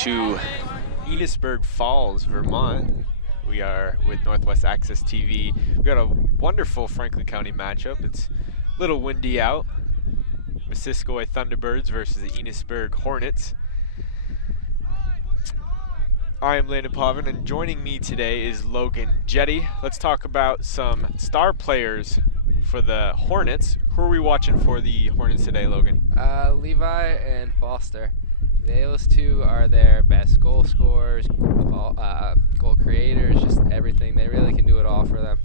to Enosburg Falls, Vermont. We are with Northwest Access TV. We've got a wonderful Franklin County matchup. It's a little windy out. Missisquoi Thunderbirds versus the Enosburg Hornets. I am Landon Potvin, and joining me today is Logan Jetty. Let's talk about some star players for the Hornets. Who are we watching for the Hornets today, Logan? Levi and Foster. Those two are their best goal scorers, goal creators, just everything. They really can do it all for them.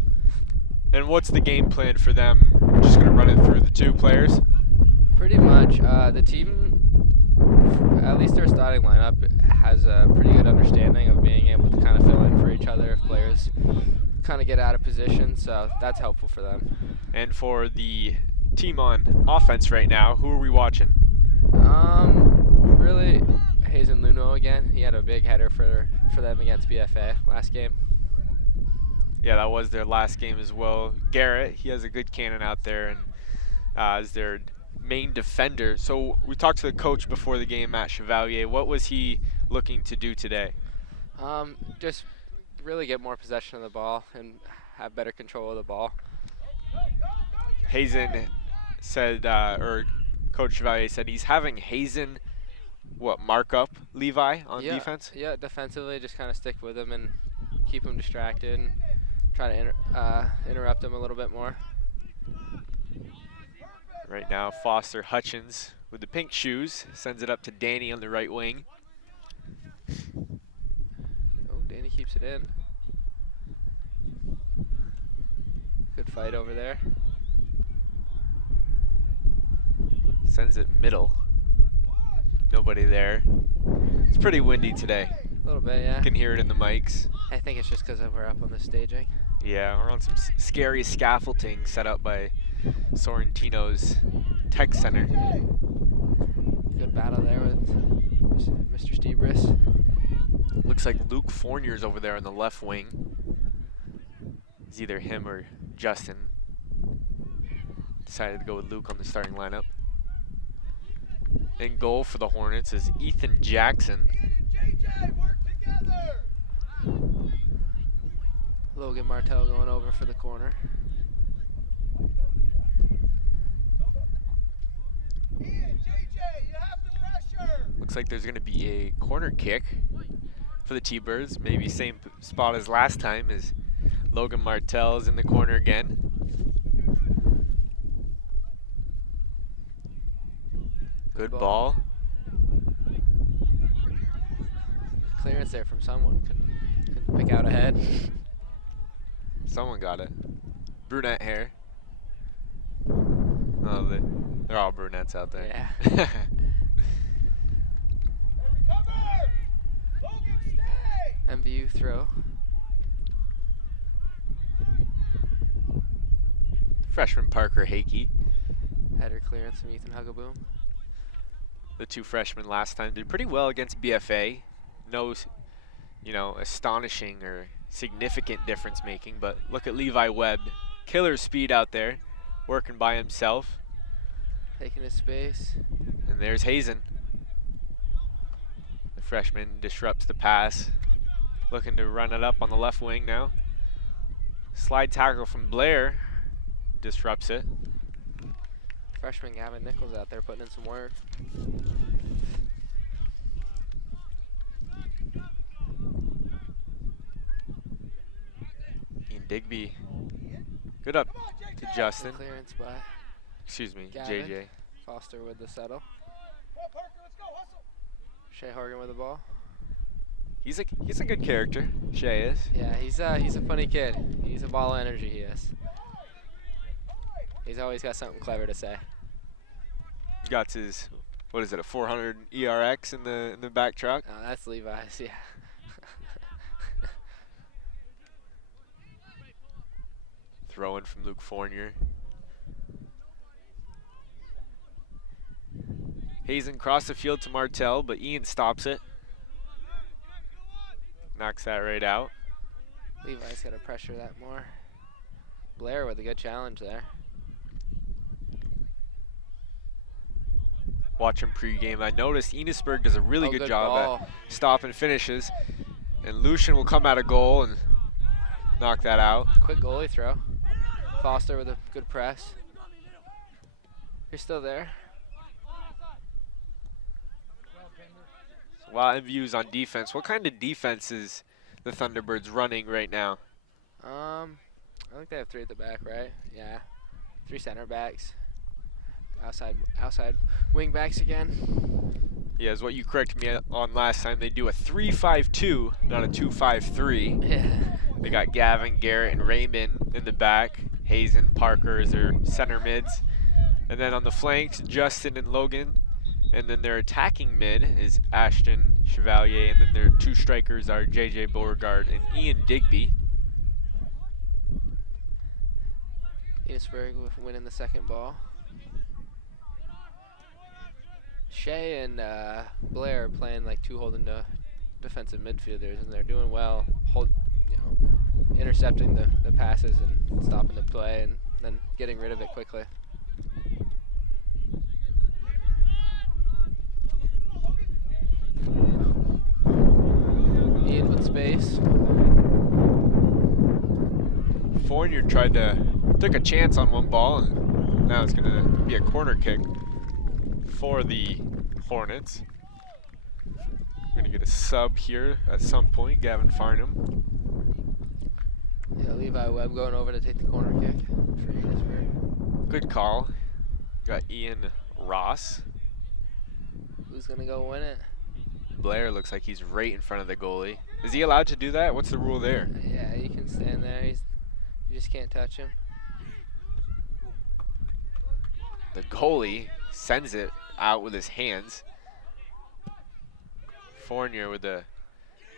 And what's the game plan for them? We're just going to run it through the two players? Pretty much. The team, at least their starting lineup, has a pretty good understanding of being able to kind of fill in for each other if players kind of get out of position, so that's helpful for them. And for the team on offense right now, who are we watching? Really, Hazen Luno again. He had a big header for them against BFA last game. Yeah, that was their last game as well. Garrett, he has a good cannon out there and is their main defender. So we talked to the coach before the game, Matt Chevalier. What was he looking to do today? Just really get more possession of the ball and have better control of the ball. Hazen said, or Coach Chevalier said, he's having Hazen, mark up Levi on defense? Yeah, defensively, just kind of stick with him and keep him distracted and try to interrupt him a little bit more. Right now, Foster Hutchins with the pink shoes sends it up to Danny on the right wing. Oh, Danny keeps it in. Good fight over there. Sends it middle. Nobody there. It's pretty windy today. A little bit, yeah. You can hear it in the mics. I think it's just because we're up on the staging. Yeah, we're on some scary scaffolding set up by Sorrentino's Tech Center. Good battle there with Mr. Stebris. Looks like Luke Fournier's over there on the left wing. It's either him or Justin. Decided to go with Luke on the starting lineup. In goal for the Hornets is Ethan Jackson. Logan Martell going over for the corner. Looks like there's going to be a corner kick for the T-Birds. Maybe same spot as last time as Logan Martell is in the corner again. Good ball. Clearance there from someone. Couldn't pick out a head. Someone got it. Brunette hair. Oh, they're all brunettes out there. Yeah. MVU throw. Freshman Parker Hakey. Header clearance from Ethan Hugaboom. The two freshmen last time did pretty well against BFA. No, astonishing or significant difference making, but look at Levi Webb. Killer speed out there, working by himself. Taking his space. And there's Hazen. The freshman disrupts the pass. Looking to run it up on the left wing now. Slide tackle from Blair. Disrupts it. Freshman Gavin Nichols out there putting in some work. Ian Digby. Good up to Justin. Good clearance by Gavin. JJ. Foster with the settle. Shea Horgan with the ball. He's a good character. Shea is. Yeah, he's a funny kid. He's a ball of energy. He is. He's always got something clever to say. Got his, what is it, a 400 ERX in the back truck? Oh, that's Levi's, yeah. Throw in from Luke Fournier. Hazen crossed the field to Martell, but Ian stops it. Knocks that right out. Levi's got to pressure that more. Blair with a good challenge there. watching pregame. I noticed Enosburg does a really good job ball. at stopping finishes. And Lucian will come out of goal and knock that out. Quick goalie throw. Foster with a good press. You're still there. So while MVU's on defense, what kind of defense is the Thunderbirds running right now? I think they have 3 at the back, right? Yeah. 3 center backs. Outside wing backs again. Yeah, as what you corrected me on last time, they do a 3-5-2, not a 2-5-3. Yeah. They got Gavin, Garrett, and Raymond in the back. Hazen, Parker is their center mids. And then on the flanks, Justin and Logan. And then their attacking mid is Ashton Chevalier. And then their 2 strikers are JJ Beauregard and Ian Digby. Enosburg winning the second ball. Shea and Blair are playing like 2 holding defensive midfielders, and they're doing well, intercepting the passes and stopping the play and then getting rid of it quickly. Ian with space. Fournier took a chance on one ball, and now it's going to be a corner kick for the Hornets. We're going to get a sub here at some point, Gavin Farnham. Yeah, Levi Webb going over to take the corner kick for Enosburg. Good call. Got Ian Ross. Who's going to go win it? Blair looks like he's right in front of the goalie. Is he allowed to do that? What's the rule there? Yeah, you can stand there. You just can't touch him. The goalie sends it out with his hands. Fournier with a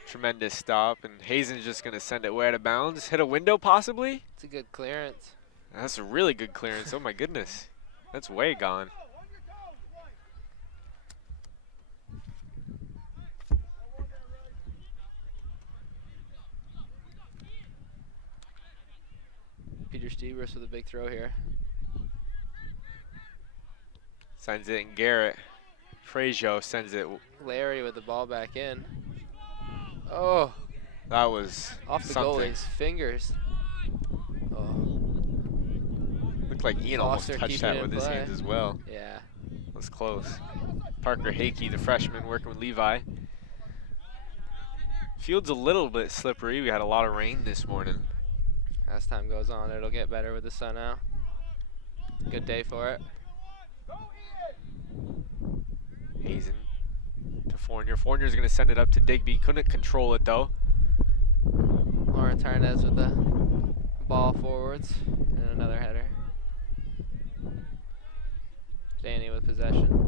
tremendous stop, and Hazen's just going to send it way out of bounds. Hit a window, possibly? It's a good clearance. That's a really good clearance. Oh, my goodness. That's way gone. Peter Stevers with a big throw here. Sends it in Garrett. Frazio sends it. Larry with the ball back in. Oh, That was off the something. goalie's fingers. Oh, Looked like Ian almost Foster touched keeping that it with in his play. hands as well. yeah. That was close. Parker Hakey, the freshman, working with Levi. Field's a little bit slippery. We had a lot of rain this morning. As time goes on, it'll get better with the sun out. Good day for it. Hazen to Fournier. Fournier's going to send it up to Digby. Couldn't control it, though. Lauren Tarnez with the ball forwards and another header. Danny with possession.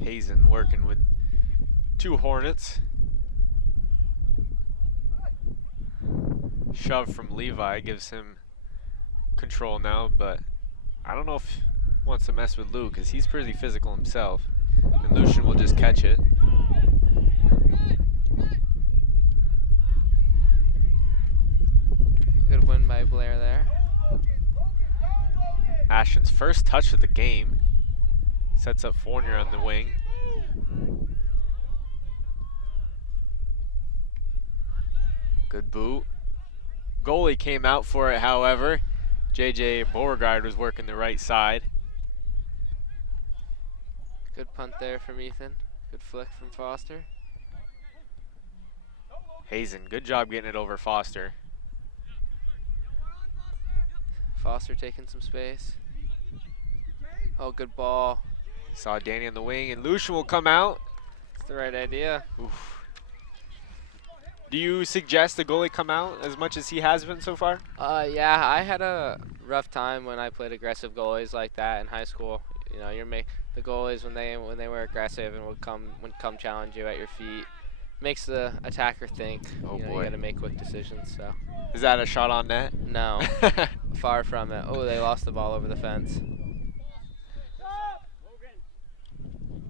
Hazen working with 2 Hornets. Shove from Levi gives him control now, but I don't know if he wants to mess with Luke because he's pretty physical himself. And Lucian will just catch it. Good win by Blair there. Ashton's first touch of the game. Sets up Fournier on the wing. Good boot. Goalie came out for it, however. JJ Beauregard was working the right side. Good punt there from Ethan. Good flick from Foster. Hazen, good job getting it over Foster. Foster taking some space. Oh, good ball. Saw Danny on the wing, and Lucian will come out. It's the right idea. Oof. Do you suggest the goalie come out as much as he has been so far? Yeah, I had a rough time when I played aggressive goalies like that in high school. You know, the goalies when they were aggressive and would come challenge you at your feet, makes the attacker think. Oh, you know, boy. you got to make quick decisions. So Is that a shot on net? no, far from it. Oh, they lost the ball over the fence.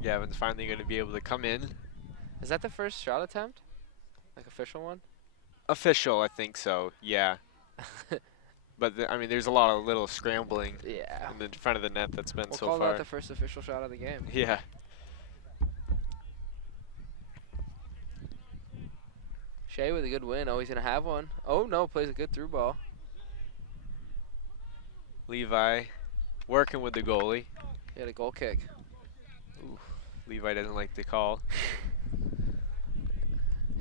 Gavin's finally going to be able to come in. Is that the first shot attempt? Like official one? Official, I think so, yeah. But, I mean, there's a lot of little scrambling Yeah. in the front of the net that's been We'll so call far. that the first official shot of the game. Yeah. Shea with a good win. Oh, he's going to have one. Oh, no, plays a good through ball. Levi working with the goalie. He had a goal kick. Ooh, Levi doesn't like the call.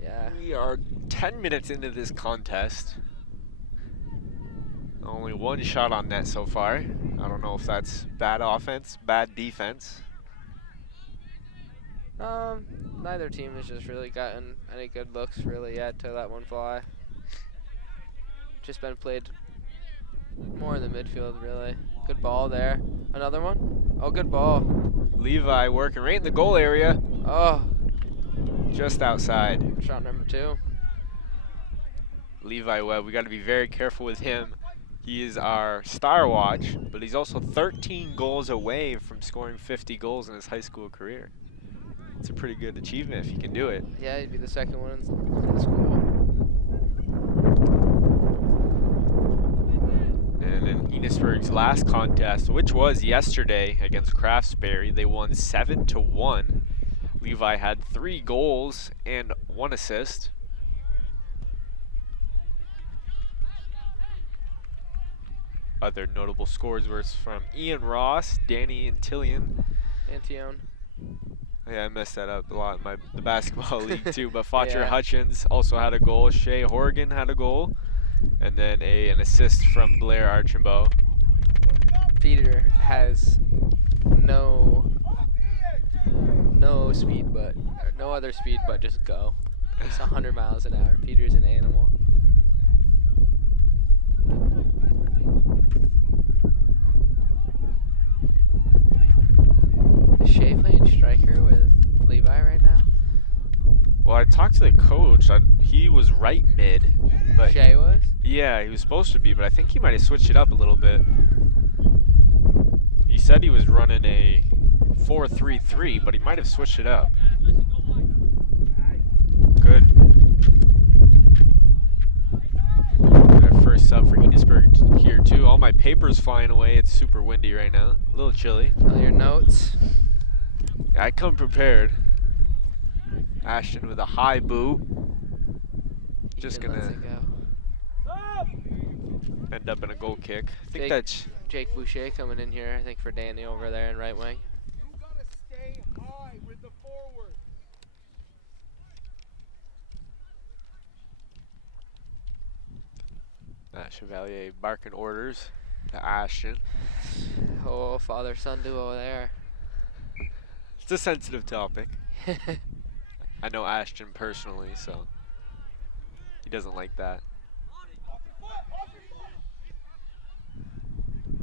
Yeah. We are 10 minutes into this contest. Only one shot on net so far. I don't know if that's bad offense, bad defense. Neither team has just really gotten any good looks really yet to let one fly. Just been played more in the midfield, really. Good ball there. Another one. Oh, good ball. Levi working right in the goal area. Oh, Just outside. shot number 2. Levi Webb, we got to be very careful with him. He is our star watch, but he's also 13 goals away from scoring 50 goals in his high school career. It's a pretty good achievement if he can do it. Yeah, he'd be the second one in the school. And in Enosburg's last contest, which was yesterday against Craftsbury, they won 7-1. Levi had 3 goals and 1 assist. Other notable scores were from Ian Ross, Danny Antillion. Antione. Yeah, I messed that up a lot in the basketball league too. But Fletcher Yeah. Hutchins also had a goal. Shea Horgan had a goal. And then an assist from Blair Archambault. Peter has no speed, but or no other speed but just go. It's 100 miles an hour. Peter's an animal. Is Shea playing striker with Levi right now? Well, I talked to the coach. He was right mid. But Shea was? yeah, he was supposed to be, but I think he might have switched it up a little bit. He said he was running a 4-3-3, but he might have switched it up. Good. Our first sub for Enosburg here too. All my papers flying away. It's super windy right now. A little chilly. All your notes. I come prepared. Ashton with a high boot. Just Ethan lets gonna it go. end up in a goal kick. I think Jake. that's Jake Boucher coming in here, I think, for Danny over there in right wing. You gotta stay high with the forward. Chevalier barking orders to Ashton. Oh, father-son duo there. It's a sensitive topic. I know Ashton personally, so he doesn't like that.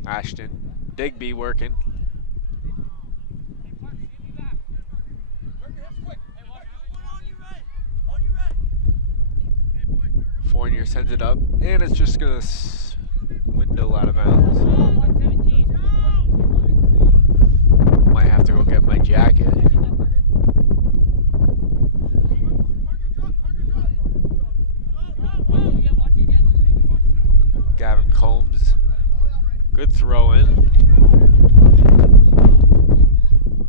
Ashton, Digby working. Fournier sends it up, and it's just gonna window out of bounds. Might have to go get my jacket. Gavin Combs, good throw in.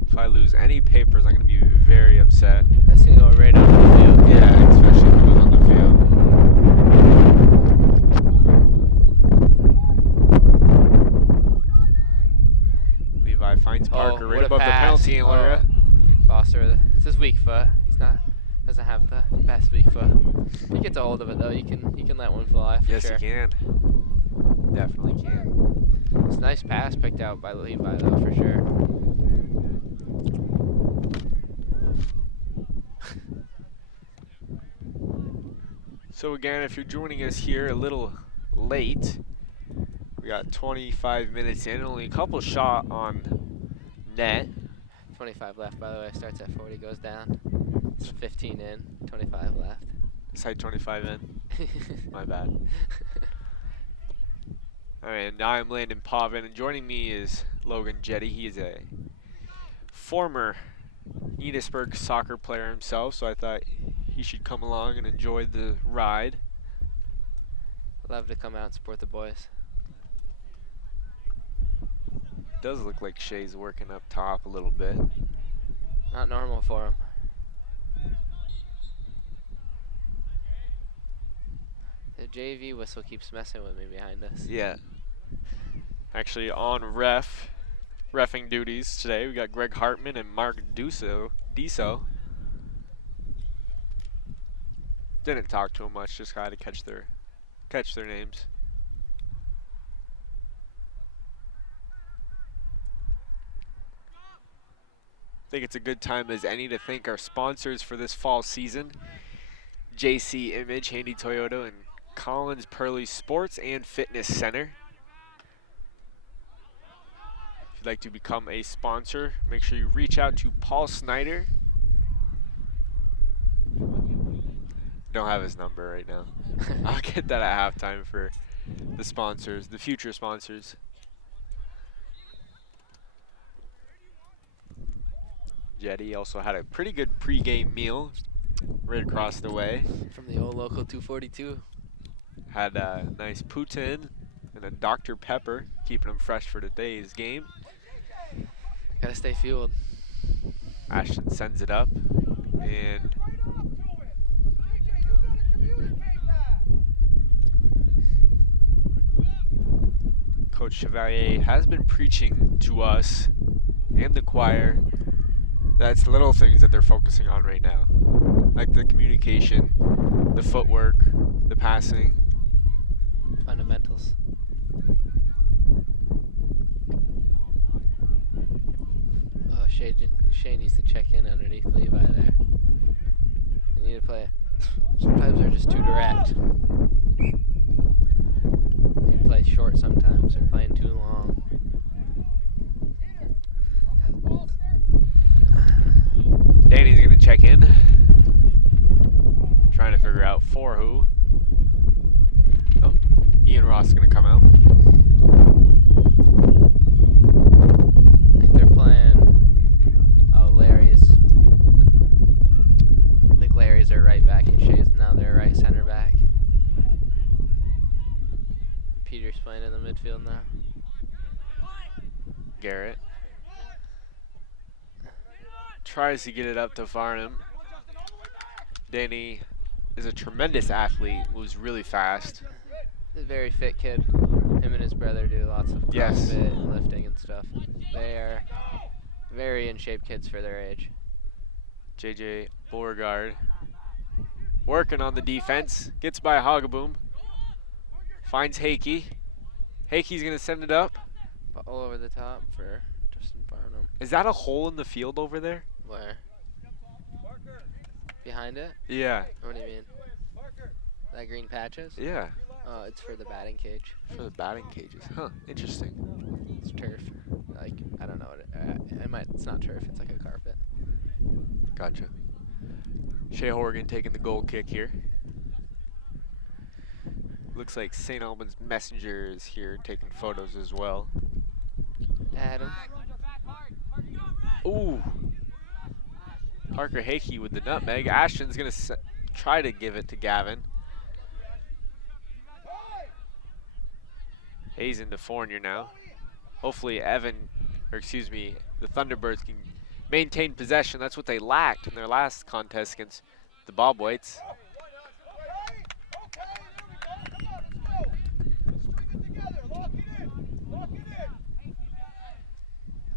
If I lose any papers, I'm gonna be very upset. That's going to go right on the field. Yeah, especially if it goes on the field. Levi finds Parker right what a above the pass. penalty area. Foster, it's his weak foot. Doesn't have the best weak foot. If he gets a hold of it though, you can let one fly for Yes, sure. he can. Definitely can. It's a nice pass picked out by Levi though, for sure. So again, if you're joining us here a little late, we got 25 minutes in, only a couple shot on net. 25 left, by the way. Starts at 40, goes down. It's 15 in, 25 left. Side 25 in. My bad. Alright, now I'm Landon Potvin, and joining me is Logan Jetty. He is a former Enosburg soccer player himself, so I thought he should come along and enjoy the ride. Love to come out and support the boys. Does look like Shea's working up top a little bit. Not normal for him. The JV whistle keeps messing with me behind us. Yeah. Actually, on reffing duties today, we got Greg Hartman and Mark Diso. Didn't talk to him much, just had to catch their names. I think it's a good time as any to thank our sponsors for this fall season: JC Image, Handy Toyota, and Collins Pearly Sports and Fitness Center. If you'd like to become a sponsor, make sure you reach out to Paul Snyder. Don't have his number right now. I'll get that at halftime for the sponsors, the future sponsors. Jetty also had a pretty good pregame meal right across the way. From the old local 242. Had a nice poutine and a Dr. Pepper, keeping them fresh for today's game. Gotta stay fueled. Ashton sends it up, and Coach Chevalier has been preaching to us and the choir that it's the little things that they're focusing on right now, like the communication, the footwork, the passing. Fundamentals. Oh, Shay needs to check in underneath Levi there. They need to play. Sometimes they're just too direct. They play short sometimes. They're playing too long. Danny's gonna check in. Trying to figure out for who. Oh, Ian Ross is gonna come out. I think they're playing. Oh, I think Larry's their right back and Shay's now their right center back. Peter's playing in the midfield now. Garrett tries to get it up to Farnham. Danny is a tremendous athlete, moves really fast. He's a very fit kid. Him and his brother do lots of Yes. CrossFit and lifting and stuff. They are very in shape kids for their age. JJ Beauregard working on the defense, gets by Hagaboom, finds Hakey. Hakey's gonna send it up. All over the top for Justin Farnham. Is that a hole in the field over there? Where? Behind it? Yeah. What do you mean? That green patches? Yeah. Oh, it's for the batting cage. For the batting cages. Huh. Interesting. It's turf. Like, I don't know what it's not turf, it's like a carpet. Gotcha. Shea Horgan taking the goal kick here. Looks like St. Albans Messenger is here taking photos as well. Adam. Ooh. Parker Hakey with the nutmeg. Ashton's going to try to give it to Gavin. Hayes into Fournier now. Hopefully the Thunderbirds can maintain possession. That's what they lacked in their last contest against the Bob Whites.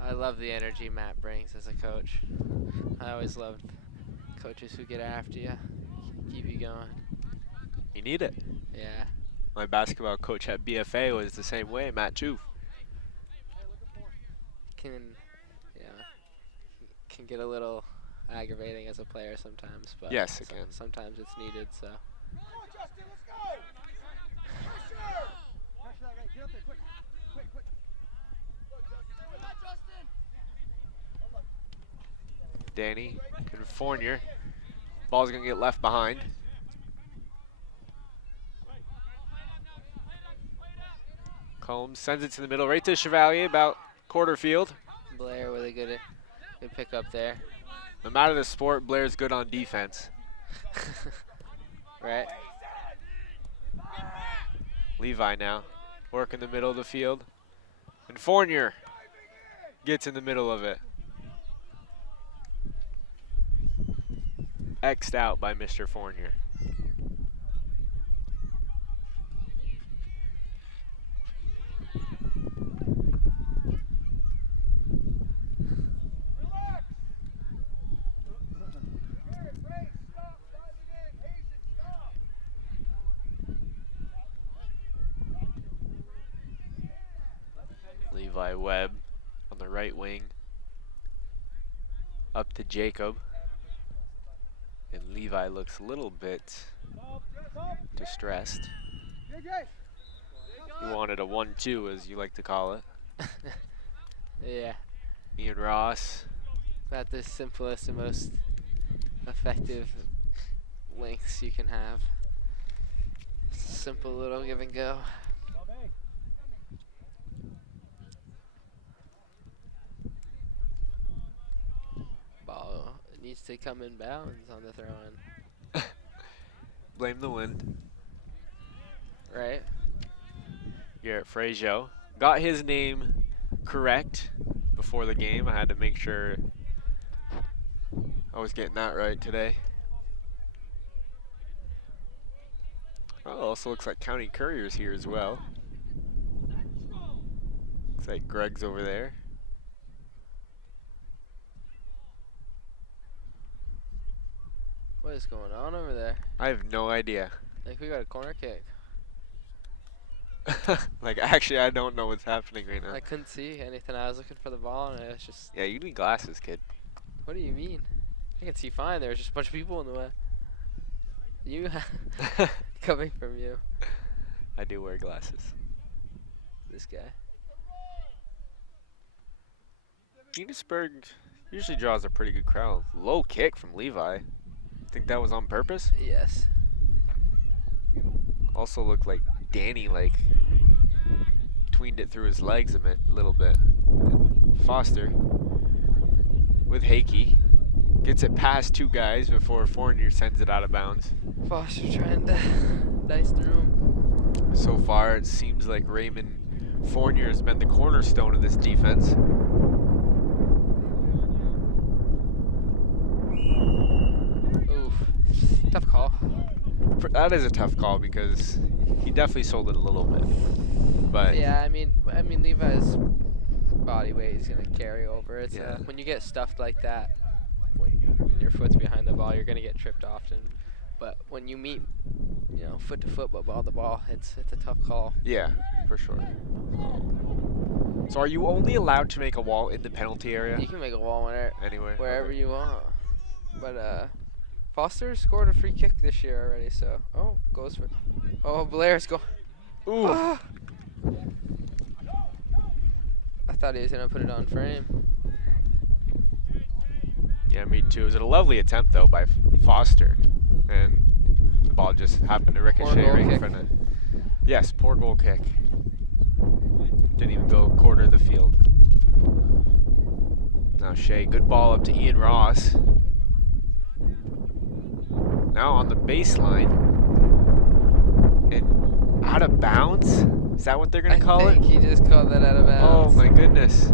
I love the energy Matt brings as a coach. I always love coaches who get after you, keep you going. You need it. Yeah. My basketball coach at BFA was the same way, Matt Juve. Can get a little aggravating as a player sometimes, but yes, it can. Sometimes it's needed. So. Danny and Fournier. Ball's gonna get left behind. Combs sends it to the middle, right to Chevalier, about quarter field. Blair with a good pick up there. No matter the sport, Blair's good on defense. Right. Levi now, work in the middle of the field. And Fournier gets in the middle of it. X'd out by Mr. Fournier. Levi Webb on the right wing. Up to Jacob. And Levi looks a little bit distressed. He wanted a 1-2, as you like to call it. Yeah. Ian Ross. About the simplest and most effective lengths you can have. Simple little give and go. Ball needs to come in bounds on the throw-in. Blame the wind. Right? Garrett Frazier got his name correct before the game. I had to make sure I was getting that right today. Oh, also looks like County Courier's here as well. Looks like Greg's over there. What is going on over there? I have no idea. Like, we got a corner kick. Like, actually, I don't know what's happening right now. I couldn't see anything. I was looking for the ball, and it was just... Yeah, you need glasses, kid. What do you mean? I can see fine. There was just a bunch of people in the way. You coming from you. I do wear glasses. This guy. Enosburg usually draws a pretty good crowd. Low kick from Levi. Think that was on purpose? Yes. Also looked like Danny tweened it through his legs a little bit. And Foster with Hakey gets it past two guys before Fournier sends it out of bounds. Foster trying to dice the room. So far, it seems like Raymond Fournier has been the cornerstone of this defense. Oof. Tough call. That is a tough call because he definitely sold it a little bit. But Yeah, I mean Levi's body weight is gonna carry over. It's Yeah. when you get stuffed like that, when your foot's behind the ball, you're gonna get tripped often. But when you meet, foot to foot, but ball to ball, it's a tough call. yeah, for sure. So are you only allowed to make a wall in the penalty area? You can make a wall Anywhere? wherever Okay. you want. But Foster scored a free kick this year already, so goes for. Oh, Blair's go. Ooh. Ah. I thought he was gonna put it on frame. Yeah, me too. It was a lovely attempt though by Foster, and the ball just happened to ricochet goal right in kick. front of. Yes, poor goal kick. Didn't even go quarter of the field. Now Shea, good ball up to Ian Ross. Now on the baseline and out of bounds. Is that what they're gonna call I think it? he just called that out of Oh bounds. my goodness,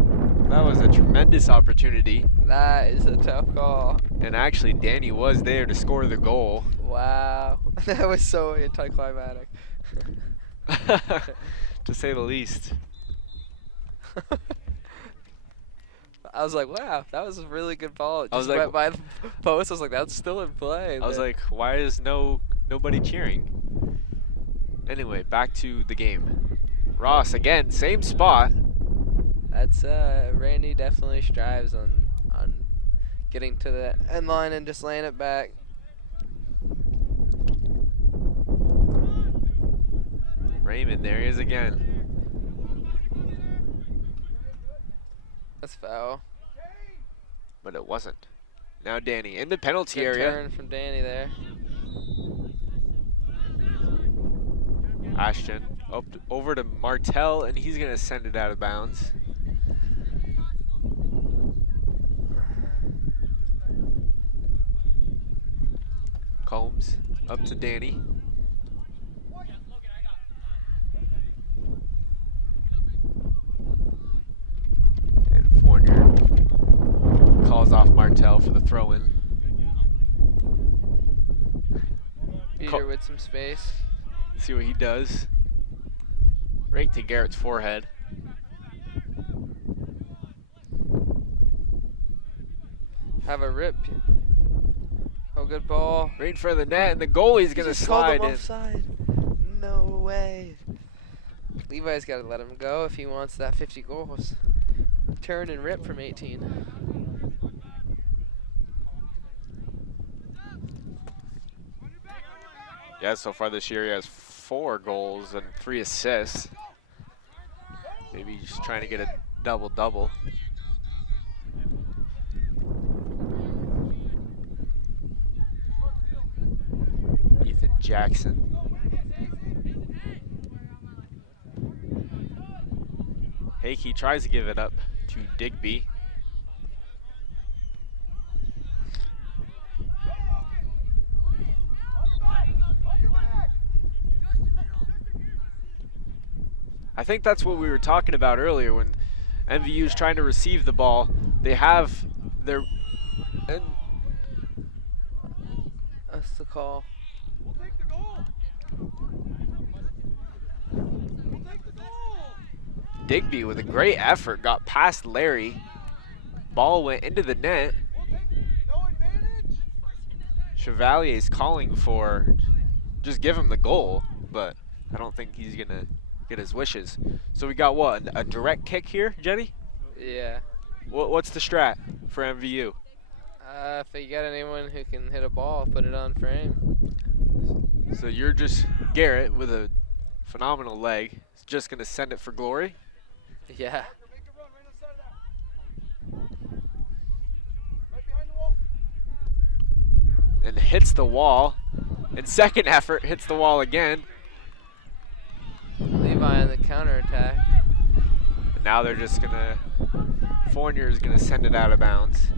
that was a tremendous opportunity. That is a tough call. And actually, Danny was there to score the goal. Wow. That was so anticlimactic. To say the least. I was like, wow, that was a really good ball. It I was just like- went by the post. I was like, that's still in play. I was like, why is nobody cheering? Anyway, back to the game. Ross again, same spot. that's Randy definitely strives on getting to the end line and just laying it back. Raymond, there he is again. That's foul. But it wasn't. Now Danny in the penalty Good area. turn from Danny there. Ashton over to Martell, and he's gonna send it out of bounds. Combs up to Danny. And Fournier calls off Martell for the throw-in. Peter with some space. See what he does. Right to Garrett's forehead. Have a rip. Oh, good ball. Right in front of the net, and the goalie's going to slide in. Offside. No way. Levi's got to let him go if he wants that 50 goals. Turn and rip from 18. Yeah, so far this year he has 4 goals and 3 assists. Maybe he's trying to get a double-double. Ethan Jackson. Hakey tries to give it up to Digby. I think that's what we were talking about earlier when MVU is trying to receive the ball. They have their... And that's the call. We'll take the goal. We'll take the goal. Digby with a great effort got past Larry. Ball went into the net. We'll take no advantage. Chevalier's calling for just give him the goal, but I don't think he's going to get his wishes. So we got what, a direct kick here, Jenny? Yeah. What's the strat for MVU? If you got anyone who can hit a ball, put it on frame. So you're just Garrett with a phenomenal leg. Is just going to send it for glory? Yeah. Make the run right on the side of that. Right behind the wall. And hits the wall. And second effort hits the wall again. Levi on the counterattack. And now they're just going to... Fournier is going to send it out of bounds.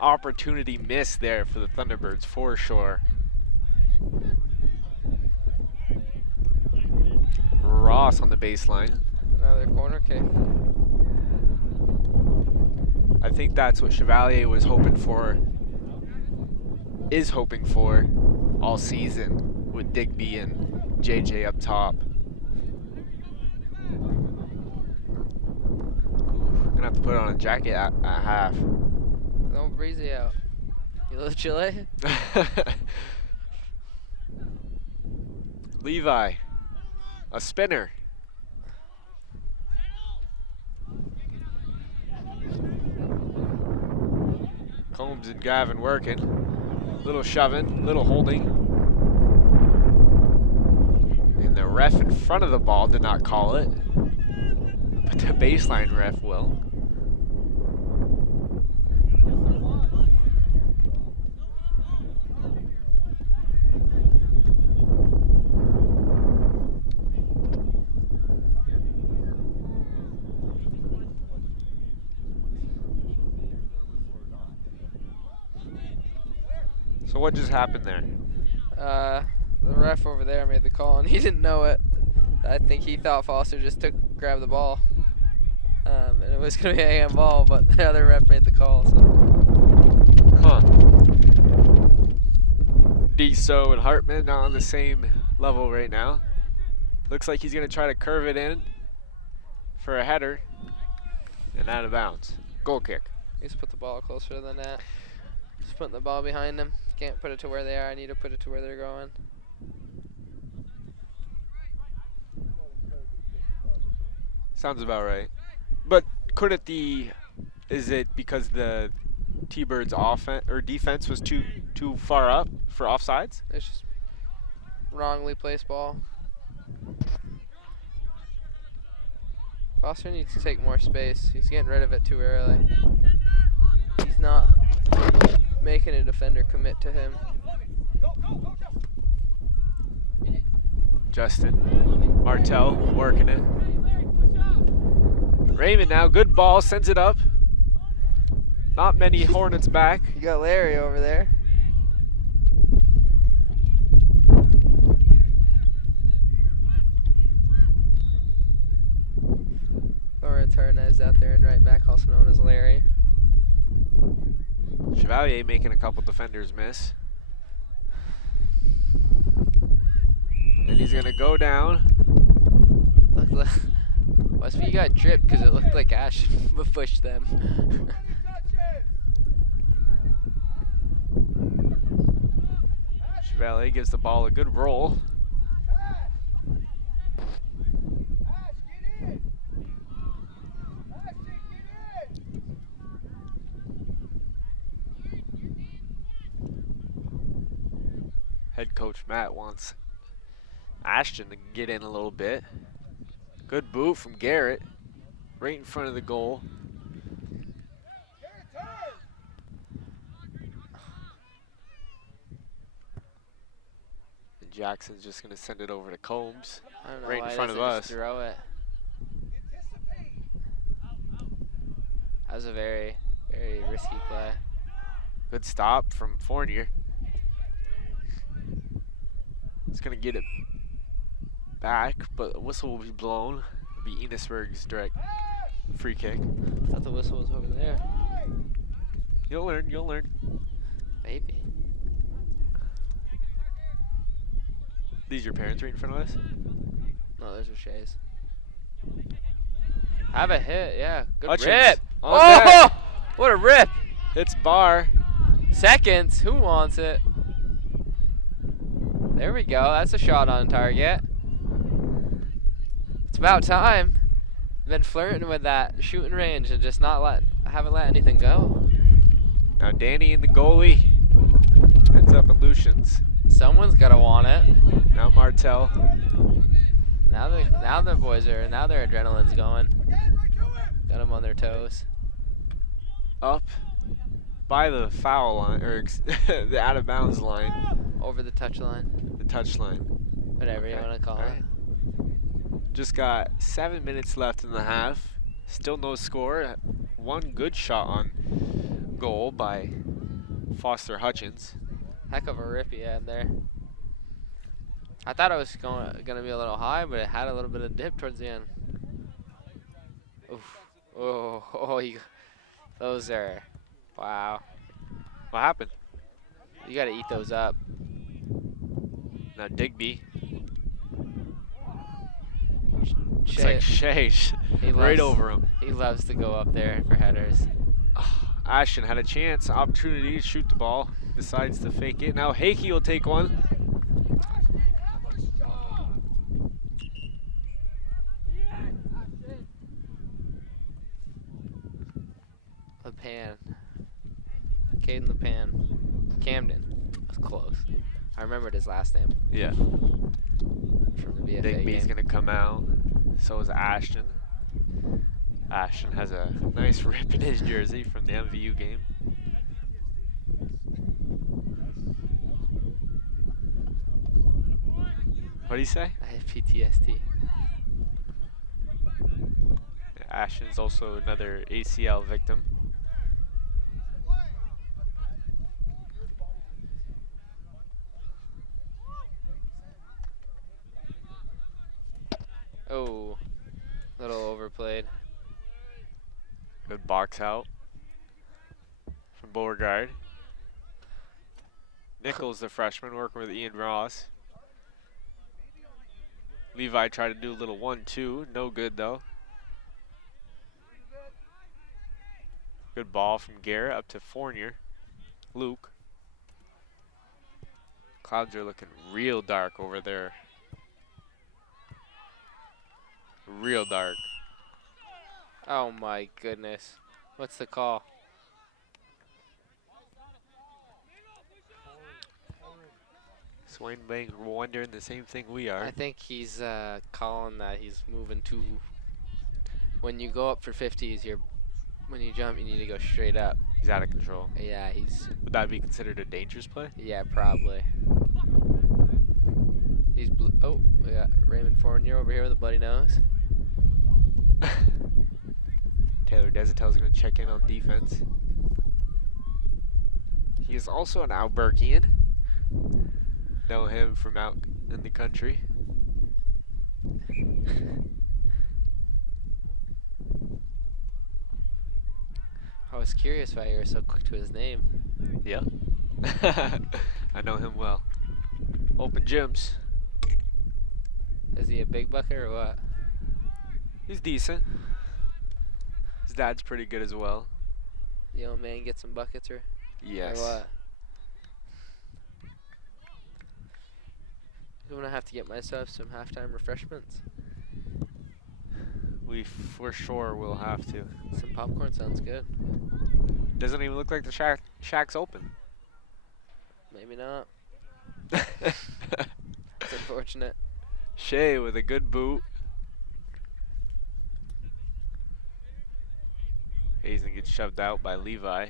Opportunity missed there for the Thunderbirds for sure. Ross on the baseline. Another corner kick. I think that's what Chevalier was hoping for, is hoping for all season with Digby and JJ up top. Ooh, gonna have to put on a jacket at half. No breezy out. You little Chile? Levi, a spinner. Combs and Gavin working. Little shoving, little holding. And the ref in front of the ball did not call it, but the baseline ref will. So what just happened there? The ref over there made the call and he didn't know it. I think he thought Foster just grabbed the ball. And it was going to be a handball, but the other ref made the call. So. Huh. Deso and Hartman not on the same level right now. Looks like he's going to try to curve it in for a header and out of bounds. Goal kick. He just put the ball closer to the net. Just putting the ball behind him. Can't put it to where they are. I need to put it to where they're going. Sounds about right. But could it be, is it because the T-Birds offense or defense was too far up for offsides? It's just wrongly placed ball. Foster needs to take more space. He's getting rid of it too early. He's not making a defender commit to him. Justin Martell working it. Raymond now, good ball, sends it up. Not many Hornets back. You got Larry over there. Martinez out there in right back, also known as Larry. Chevalier making a couple defenders miss. And he's gonna go down. Look. Westview got dripped because it looked like Ash pushed them. Chevalier gives the ball a good roll. Head coach Matt wants Ashton to get in a little bit. Good boot from Garrett, right in front of the goal. And Jackson's just gonna send it over to Combs, I don't know right why in front he of doesn't us. just throw it. That was a very, very risky play. Good stop from Fournier. He's gonna get it back, but a whistle will be blown. It'll be Enosburg's direct free kick. I thought the whistle was over there. You'll learn, you'll learn. Maybe. These your parents right in front of us? No, those are Shay's. Have a hit, yeah. Good Hutchins rip. on Oh, deck. what a rip. It's bar. Seconds. Who wants it? There we go. That's a shot on target. It's about time. Been flirting with that shooting range and just haven't let anything go. Now Danny and the goalie ends up in Lucian's. Someone's gotta want it. Now Martel. Now their adrenaline's going. Got them on their toes. Up by the foul line, or the out of bounds line. Over the touch line. The touch line. Whatever you want to call it. Just got 7 minutes left in the half. Still no score. One good shot on goal by Foster Hutchins. Heck of a rip he had there. I thought it was gonna be a little high, but it had a little bit of dip towards the end. Oof. Oh, those are, wow. What happened? You gotta eat those up. Now Digby. It's Shay, like Shay, he right loves- over him. He loves to go up there for headers. Ashton had a chance, opportunity to shoot the ball. Decides to fake it. Now Hakey will take one. LePan. Caden LePan. Camden. That's close. I remembered his last name Yeah. from the BFA Digby's game. gonna come out. So is Ashton. Ashton has a nice rip in his jersey from the MVU game. What do you say? I have PTSD. Ashton's also another ACL victim. Oh, little overplayed. Good box out from Beauregard. Nichols, the freshman, working with Ian Ross. Levi tried to do a little 1-2. No good, though. Good ball from Garrett up to Fournier. Luke. Clouds are looking real dark over there. Real dark. Oh my goodness. What's the call? Swain Bank wondering the same thing we are. I think he's calling that he's moving too. When you go up for 50s, when you jump, you need to go straight up. He's out of control. Yeah, Would that be considered a dangerous play? yeah, probably. Oh, we got Raymond Fournier over here with a bloody nose. Taylor Desautel's going to check in on defense. He is also an Albergian. Know him from out in the country. I was curious why you were so quick to his name. Yeah. I know him well. Open gyms. Is he a big bucket or what? He's decent. His dad's pretty good as well. The old man get some buckets or Yes. what? I'm gonna have to get myself some halftime refreshments. We for sure will have to. Some popcorn sounds good. Doesn't even look like the shack's open. Maybe not. It's unfortunate. Shea with a good boot. Hazen gets shoved out by Levi.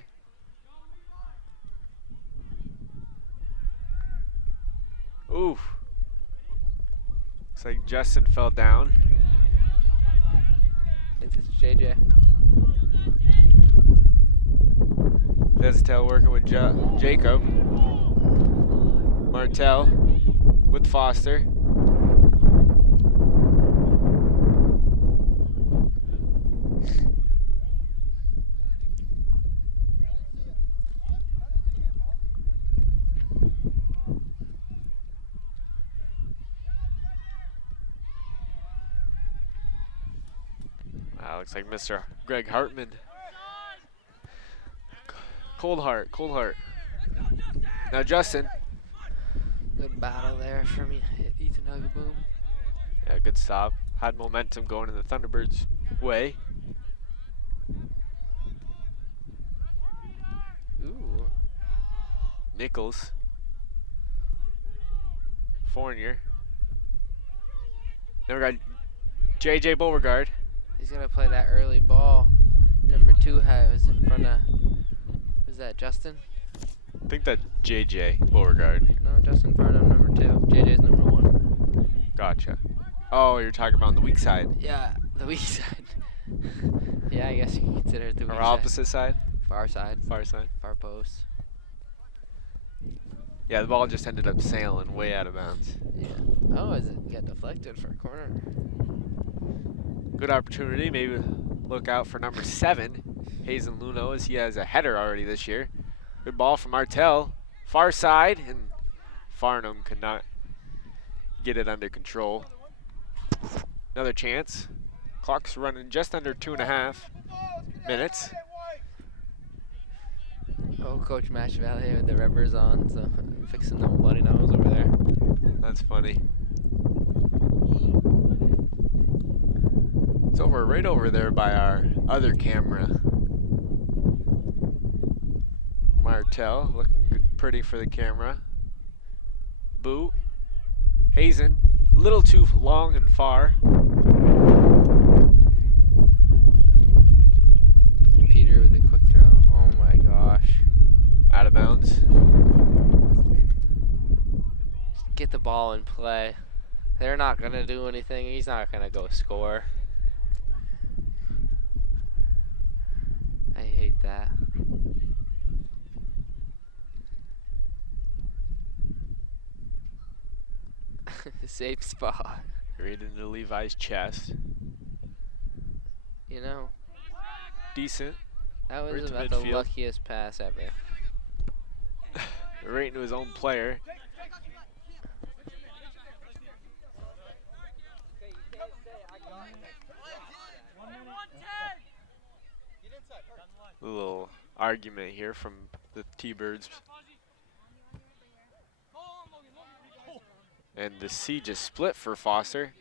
Oof. Looks like Justin fell down. It's JJ. Desatel working with Jacob. Martell with Foster. Wow, looks like Mr. Greg Hartman. Cold heart, cold heart. Now Justin. Good battle there for me. Ethan Hugaboom. Yeah, good stop. Had momentum going in the Thunderbirds' way. Ooh. Nichols. Fournier. Now we got JJ Beauregard. He's gonna play that early ball. Number 2 was in front of. Was that Justin? I think that JJ Beauregard. No, Justin Farnham, number 2. JJ's number 1. Gotcha. Oh, you're talking about on the weak side. Yeah, the weak side. Yeah, I guess you can consider it the weak Or opposite side? Far side. Far side. Far post. Yeah, the ball just ended up sailing way out of bounds. Yeah. Oh, is it get deflected for a corner? Good opportunity. Maybe look out for number 7, Hazen Luno, as he has a header already this year. Good ball from Martell. Far side, and Farnham could not get it under control. Another chance. Clock's running just under 2.5 minutes. Oh, Coach Match Valley with the rubbers on, so fixing the bloody nose over there. That's funny. It's over right over there by our other camera. Martell looking good, pretty for the camera. Boot. Hazen, a little too long and far. Peter with a quick throw. Oh my gosh. Out of bounds. Get the ball in play. They're not going to do anything. He's not going to go score. I hate that. Safe spot. Right into Levi's chest. You know, Decent. that Right was to about the midfield. luckiest pass ever. Right into his own player. A little argument here from the T-Birds. And the C just split for Foster.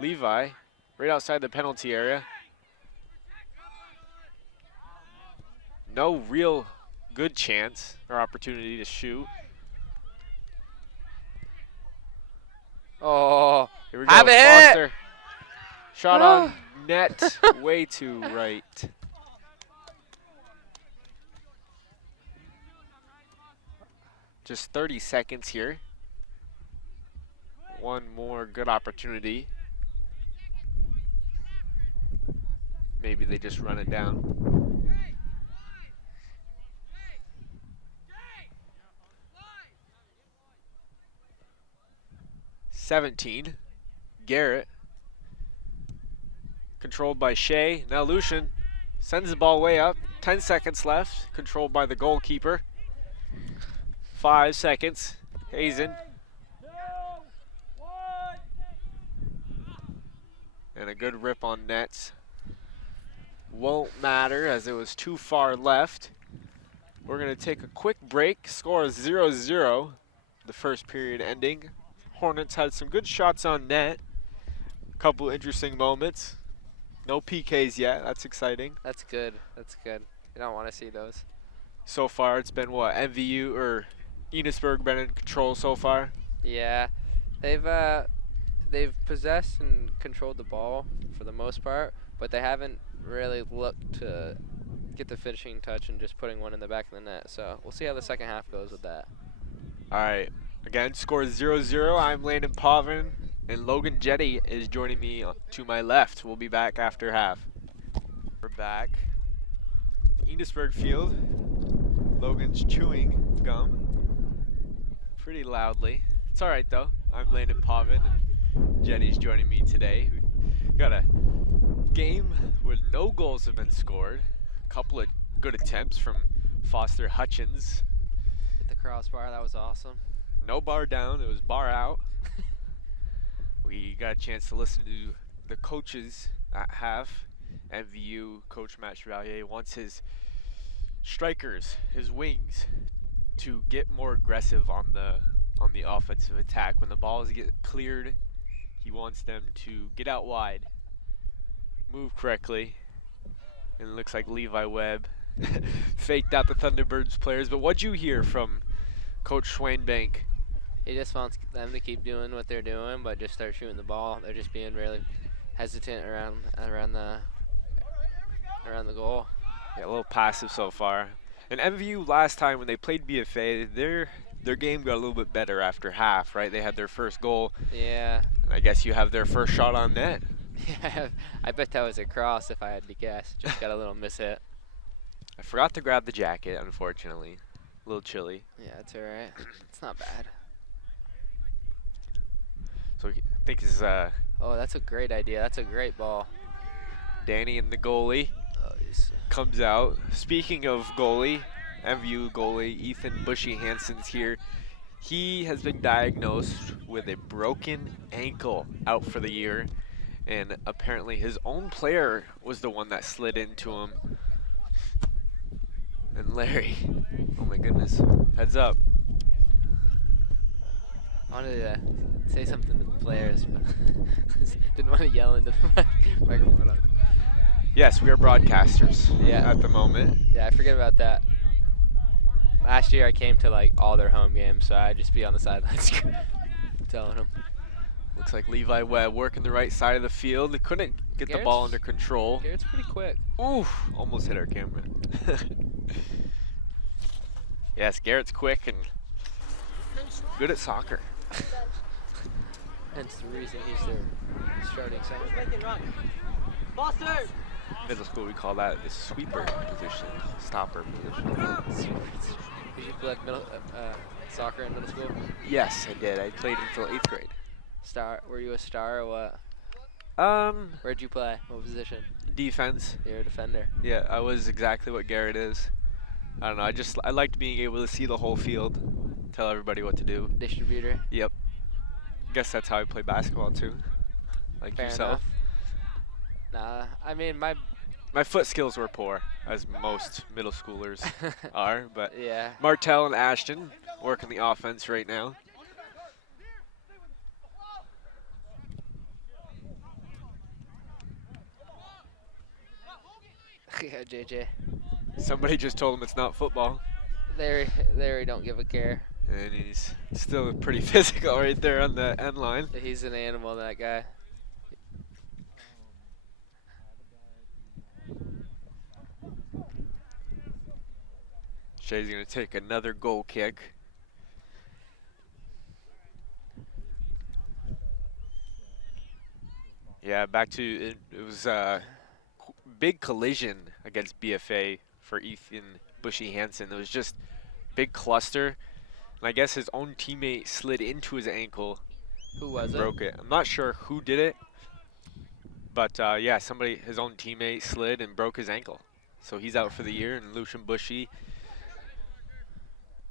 Levi, right outside the penalty area. No real good chance or opportunity to shoot. Oh, Here we go, have it hit! Foster. Shot on net, way too right. Just 30 seconds here. One more good opportunity. Maybe they just run it down. 17. Garrett. Controlled by Shea. Now Lucian. Sends the ball way up. 10 seconds left. Controlled by the goalkeeper. 5 seconds. Hazen. And a good rip on nets. Won't matter as it was too far left. We're going to take a quick break. Score is 0-0. The first period ending. Hornets had some good shots on net. A couple interesting moments. No PKs yet. That's exciting. That's good. That's good. You don't want to see those. So far, it's been what, MVU or Enosburg been in control so far? Yeah, they've possessed and controlled the ball for the most part, but they haven't really looked to get the finishing touch and just putting one in the back of the net. So we'll see how the second half goes with that. All right. Again, score 0-0. I'm Landon Potvin, and Logan Jetty is joining me to my left. We'll be back after half. We're back. Enosburg field. Logan's chewing gum pretty loudly. It's all right though. I'm Landon Potvin, and Jetty's joining me today. We got a game where no goals have been scored. A couple of good attempts from Foster Hutchins. Hit the crossbar. That was awesome. No bar down, it was bar out. We got a chance to listen to the coaches at half. MVU coach Matt Chevalier wants his strikers, his wings, to get more aggressive on the offensive attack. When the balls get cleared, he wants them to get out wide, move correctly. And it looks like Levi Webb faked out the Thunderbirds players. But what'd you hear from Coach Schwainbank? He just wants them to keep doing what they're doing, but just start shooting the ball. They're just being really hesitant around the goal. Yeah, a little passive so far. And MVU last time when they played BFA, their game got a little bit better after half, right? They had their first goal. Yeah. And I guess you have their first shot on net. Yeah, I bet that was a cross if I had to guess. Just got a little mishit. I forgot to grab the jacket, unfortunately. A little chilly. Yeah, it's all right. It's not bad. So I think it's Oh, that's a great idea. That's a great ball. Danny and the goalie Oh, comes out. Speaking of goalie, MVU goalie Ethan Bushy Hansen's here. He has been diagnosed with a broken ankle, out for the year. And apparently his own player was the one that slid into him. And Larry, oh my goodness, heads up. I wanted to say something to the players, but didn't want to yell into the microphone. Yes, we are broadcasters at the moment. Yeah, I forget about that. Last year I came to like all their home games, so I'd just be on the sidelines telling them. Looks like Levi Webb working the right side of the field. They couldn't get the ball under control. Garrett's pretty quick. Oof, almost hit our camera. Yes, Garrett's quick and good at soccer. Hence the reason he's their starting center. Middle school, we call that the sweeper position, stopper position. Did you play soccer in middle school? Yes, I did. I played until 8th grade. Star? Were you a star or what? Where'd you play? What position? Defense. You're a defender. Yeah, I was exactly what Garrett is. I don't know. I liked being able to see the whole field, tell everybody what to do. Distributor. Yep. Guess that's how I play basketball too. Like Fair yourself. Enough. Nah, I mean my foot skills were poor, as most middle schoolers are. But yeah. Martell and Ashton working the offense right now. Yeah, JJ. Somebody just told him it's not football. Larry don't give a care. And he's still pretty physical right there on the end line. He's an animal, that guy. Shay's going to take another goal kick. Yeah, back to it was a big collision against BFA for Ethan Bushy Hansen. It was just big cluster. And I guess his own teammate slid into his ankle. Who was it? Broke it. I'm not sure who did it. But yeah, his own teammate slid and broke his ankle. so he's out for the year. And Lucian Bushy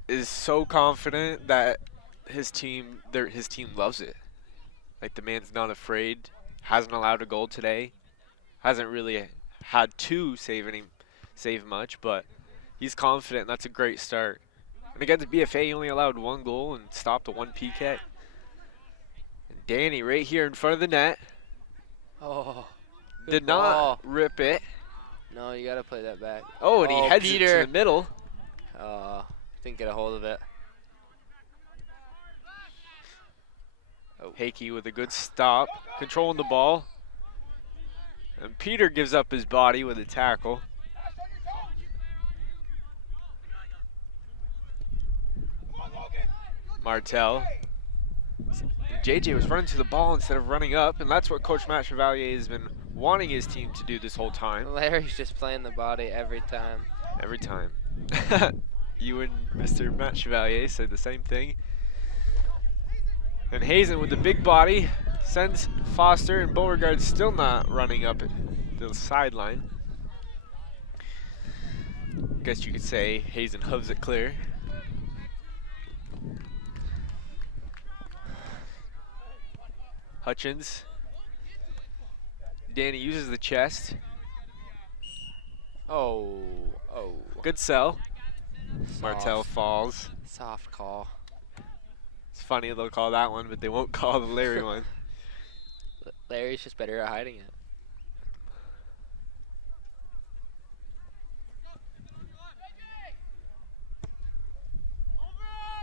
is so confident that his team loves it. Like, the man's not afraid. Hasn't allowed a goal today. Hasn't really had to save much, but he's confident. And that's a great start. And against BFA, he only allowed 1 goal and stopped a 1 PK. And Danny right here in front of the net. Oh, Did ball. not rip it. No, you gotta play that back. Oh, and he heads it Peter. to the middle. Didn't get a hold of it. Hakey with a good stop, controlling the ball. And Peter gives up his body with a tackle. Martel. JJ was running to the ball instead of running up, and that's what Coach Matt Chevalier has been wanting his team to do this whole time. Larry's just playing the body every time. Every time. You and Mr. Matt Chevalier said the same thing. And Hazen with the big body sends Foster, and Beauregard's still not running up the sideline. Guess you could say Hazen hooves it clear. Hutchins. Danny uses the chest. Oh. Good sell. Soft. Martel falls. Soft call. It's funny they'll call that one, but they won't call the Larry one. Larry's just better at hiding it.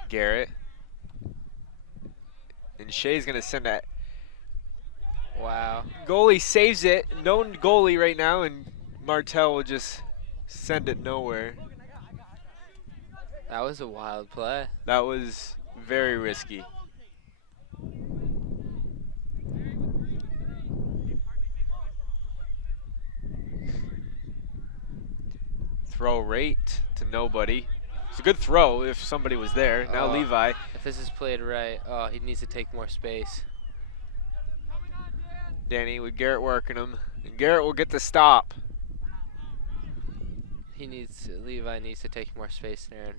Garrett. And Shea's going to send that. Wow. Goalie saves it. No goalie right now, and Martel will just send it nowhere. That was a wild play. That was very risky. Throw right to nobody. It's a good throw if somebody was there. Now Levi. If this is played right, he needs to take more space. Danny with Garrett working him. And Garrett will get the stop. Levi needs to take more space there and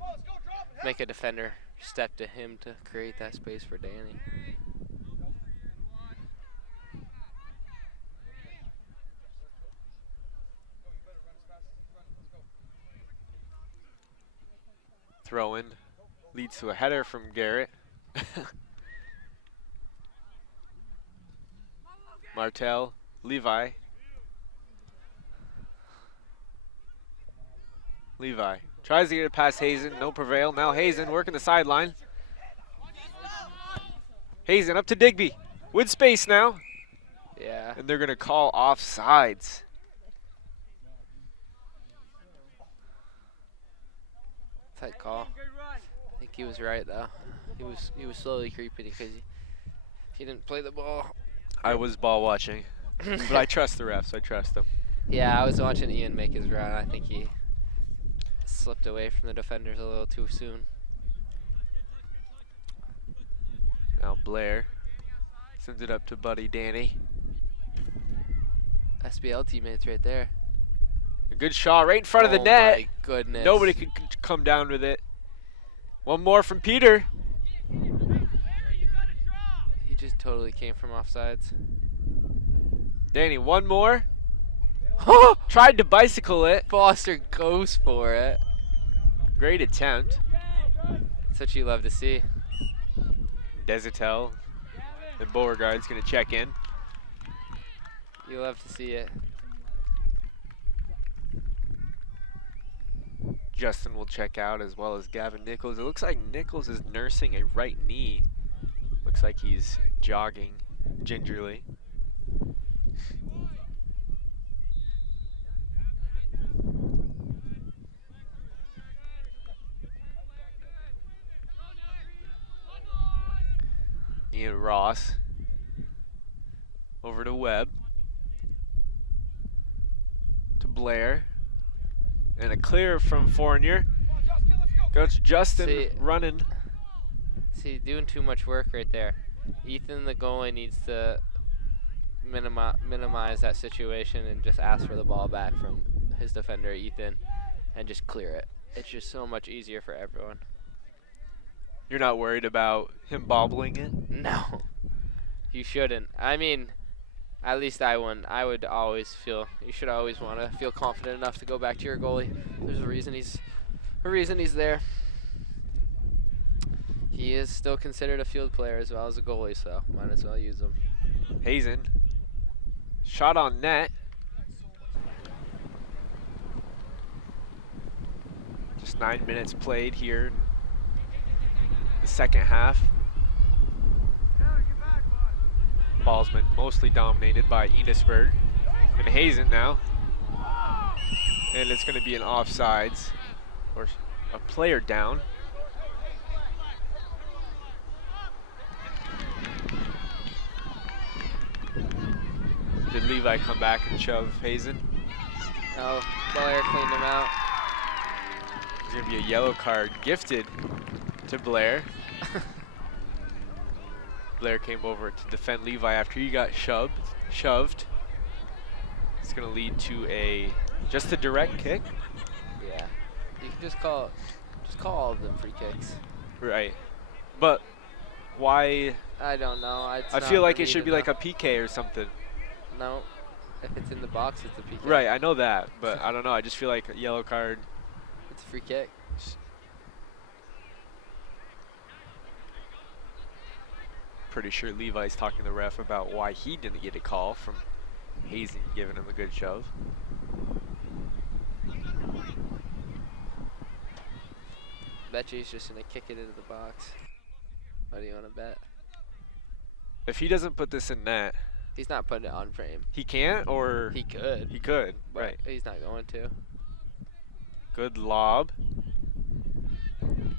make a defender step to him to create that space for Danny. Throw in leads to a header from Garrett. Martel, Levi. Levi tries to get it past Hazen, no prevail. Now Hazen working the sideline. Hazen up to Digby with space now. Yeah. And they're going to call offsides. Tight call. I think he was right though. He was slowly creeping because he didn't play the ball. I was ball watching, but I trust the refs. I trust them. Yeah, I was watching Ian make his run. I think he slipped away from the defenders a little too soon. Now Blair sends it up to Buddy Danny. SBL teammates right there. A good shot right in front of the Oh net. my goodness. Nobody could come down with it. One more from Peter. He just totally came from offsides. Danny, one more. Tried to bicycle it. Foster goes for it. Great attempt. That's what you love to see. Desitel and Beauregard's going to check in. You love to see it. Justin will check out as well as Gavin Nichols. It looks like Nichols is nursing a right knee. Looks like he's jogging gingerly. Ian Ross over to Webb, to Blair, and a clear from Fournier. Coach Justin running. See, doing too much work right there. Ethan, the goalie, needs to minimize that situation and just ask for the ball back from his defender Ethan and just clear it. It's just so much easier for everyone. You're not worried about him bobbling it? No, you shouldn't. I mean, at least I wouldn't. I would always feel, you should always want to feel confident enough to go back to your goalie. There's a reason he's there. He is still considered a field player as well as a goalie, so might as well use him. Hazen. Shot on net. Just 9 minutes played here. The second half. Ball's been mostly dominated by Enosburg. And Hazen now. And it's going to be an offsides. Or a player down. Did Levi come back and shove Hazen? No, Blair cleaned him out. There's going to be a yellow card gifted to Blair. Blair came over to defend Levi after he got shoved. It's going to lead to just a direct kick. Yeah, you can just call all of them free kicks. Right, but why? I don't know. I feel like it should be like a PK or something. No, if it's in the box, it's a PK. Right, I know that, but I don't know. I just feel like a yellow card. It's a free kick. Pretty sure Levi's talking to the ref about why he didn't get a call from Hazen giving him a good shove. Bet you he's just gonna kick it into the box. What do you want to bet? If he doesn't put this in net, He's not putting it on frame. he can't, or He could. he could. But Right. he's not going to. Good lob. I'm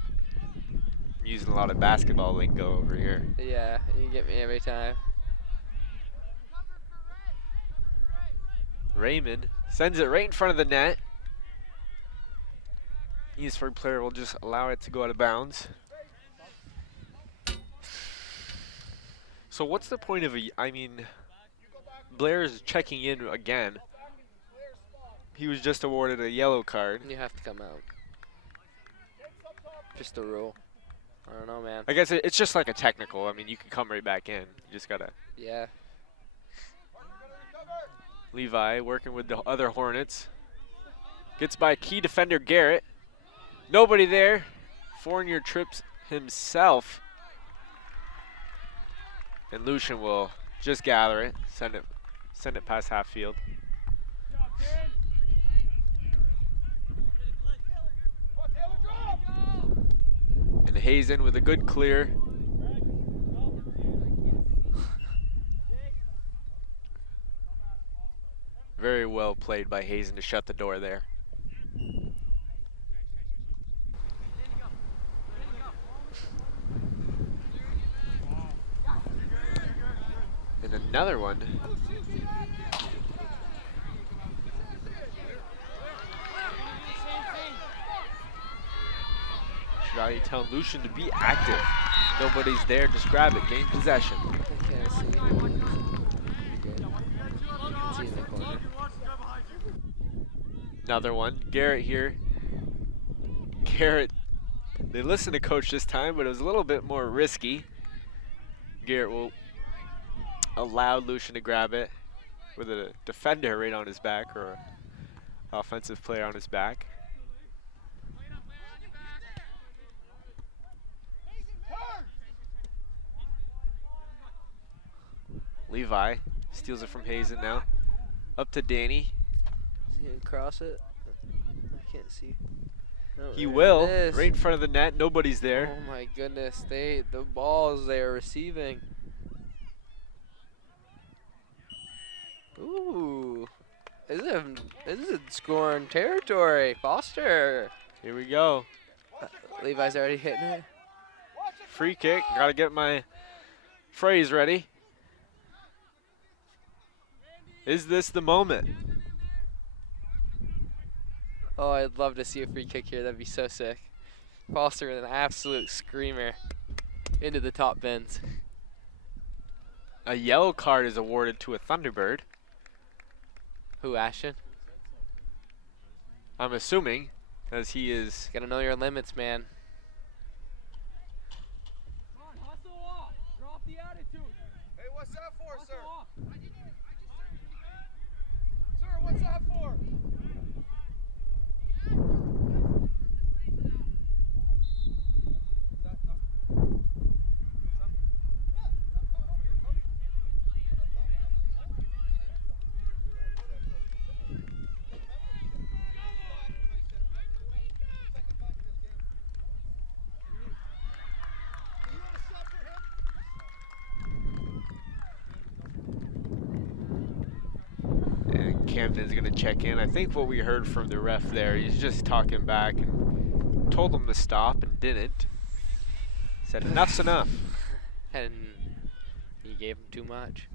using a lot of basketball lingo over here. Yeah, you get me every time. Raymond sends it right in front of the net. Eastford player will just allow it to go out of bounds. So what's the point of Blair's checking in again. He was just awarded a yellow card. You have to come out. Just a rule. I don't know, man. I guess it's just like a technical. I mean, you can come right back in. You just gotta. Yeah. Levi working with the other Hornets. Gets by key defender Garrett. Nobody there. Fournier trips himself. And Lucian will just gather it, send it past half field. And Hazen with a good clear. Very well played by Hazen to shut the door there. And another one. Should I tell Lucian to be active? Nobody's there, just grab it, gain possession. I can't see. Good. See in the corner. Another one. Garrett here. Garrett, they listened to coach this time, but it was a little bit more risky. Garrett will allow Lucian to grab it with a defender right on his back, or an offensive player on his back. Levi steals it from Hazen now. Up to Danny. Is he gonna cross it? I can't see. Oh, He there will. it is. Right in front of the net. Nobody's there. Oh my goodness, the balls they are receiving. Ooh, this is scoring territory. Foster. Here we go. Levi's already hitting it. Free kick. Gotta get my phrase ready. Is this the moment? Oh, I'd love to see a free kick here. That'd be so sick. Foster with an absolute screamer into the top bins. A yellow card is awarded to a Thunderbird. Who, Ashton? I'm assuming, as he is. Gotta know your limits, man. Come on, hustle off. Drop the attitude. Hey, what's that for, Hustle sir? off. Sir, what's that for? And Camden's going to check in. I think what we heard from the ref there, he's just talking back and told him to stop and didn't. Said enough's enough. And he gave him too much.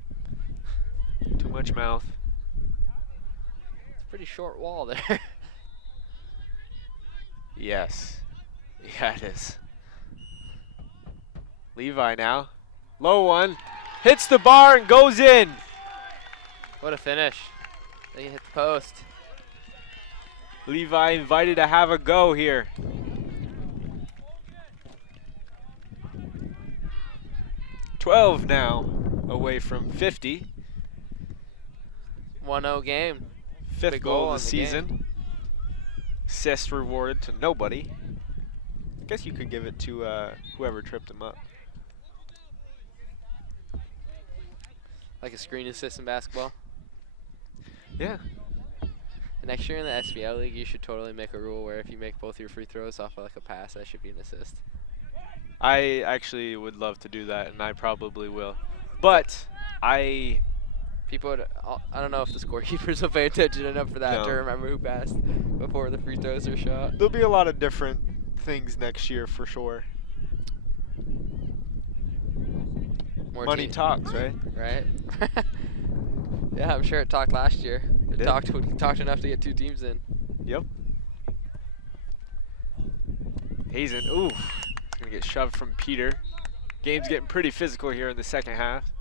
Too much mouth. It's a pretty short wall there. Yes. Yeah, it is. Levi now. Low one. Hits the bar and goes in. What a finish. They hit the post. Levi invited to have a go here. $12 now away from 50. 1-0 game. Fifth Big goal goal of on the the game. season. Assist rewarded to nobody. I guess you could give it to whoever tripped him up. Like a screen assist in basketball. Yeah. Next year in the SBL league, you should totally make a rule where if you make both your free throws off of like a pass, that should be an assist. I actually would love to do that, and I probably will. But People would, I don't know if the scorekeepers will pay attention enough for that No. to remember who passed before the free throws are shot. there'll be a lot of different things next year for sure. More Money team- talks, right? Right? Yeah, I'm sure it talked last year. It did. talked enough to get 2 teams in. Yep. Hazen, ooh, it's gonna get shoved from Peter. Game's getting pretty physical here in the second half.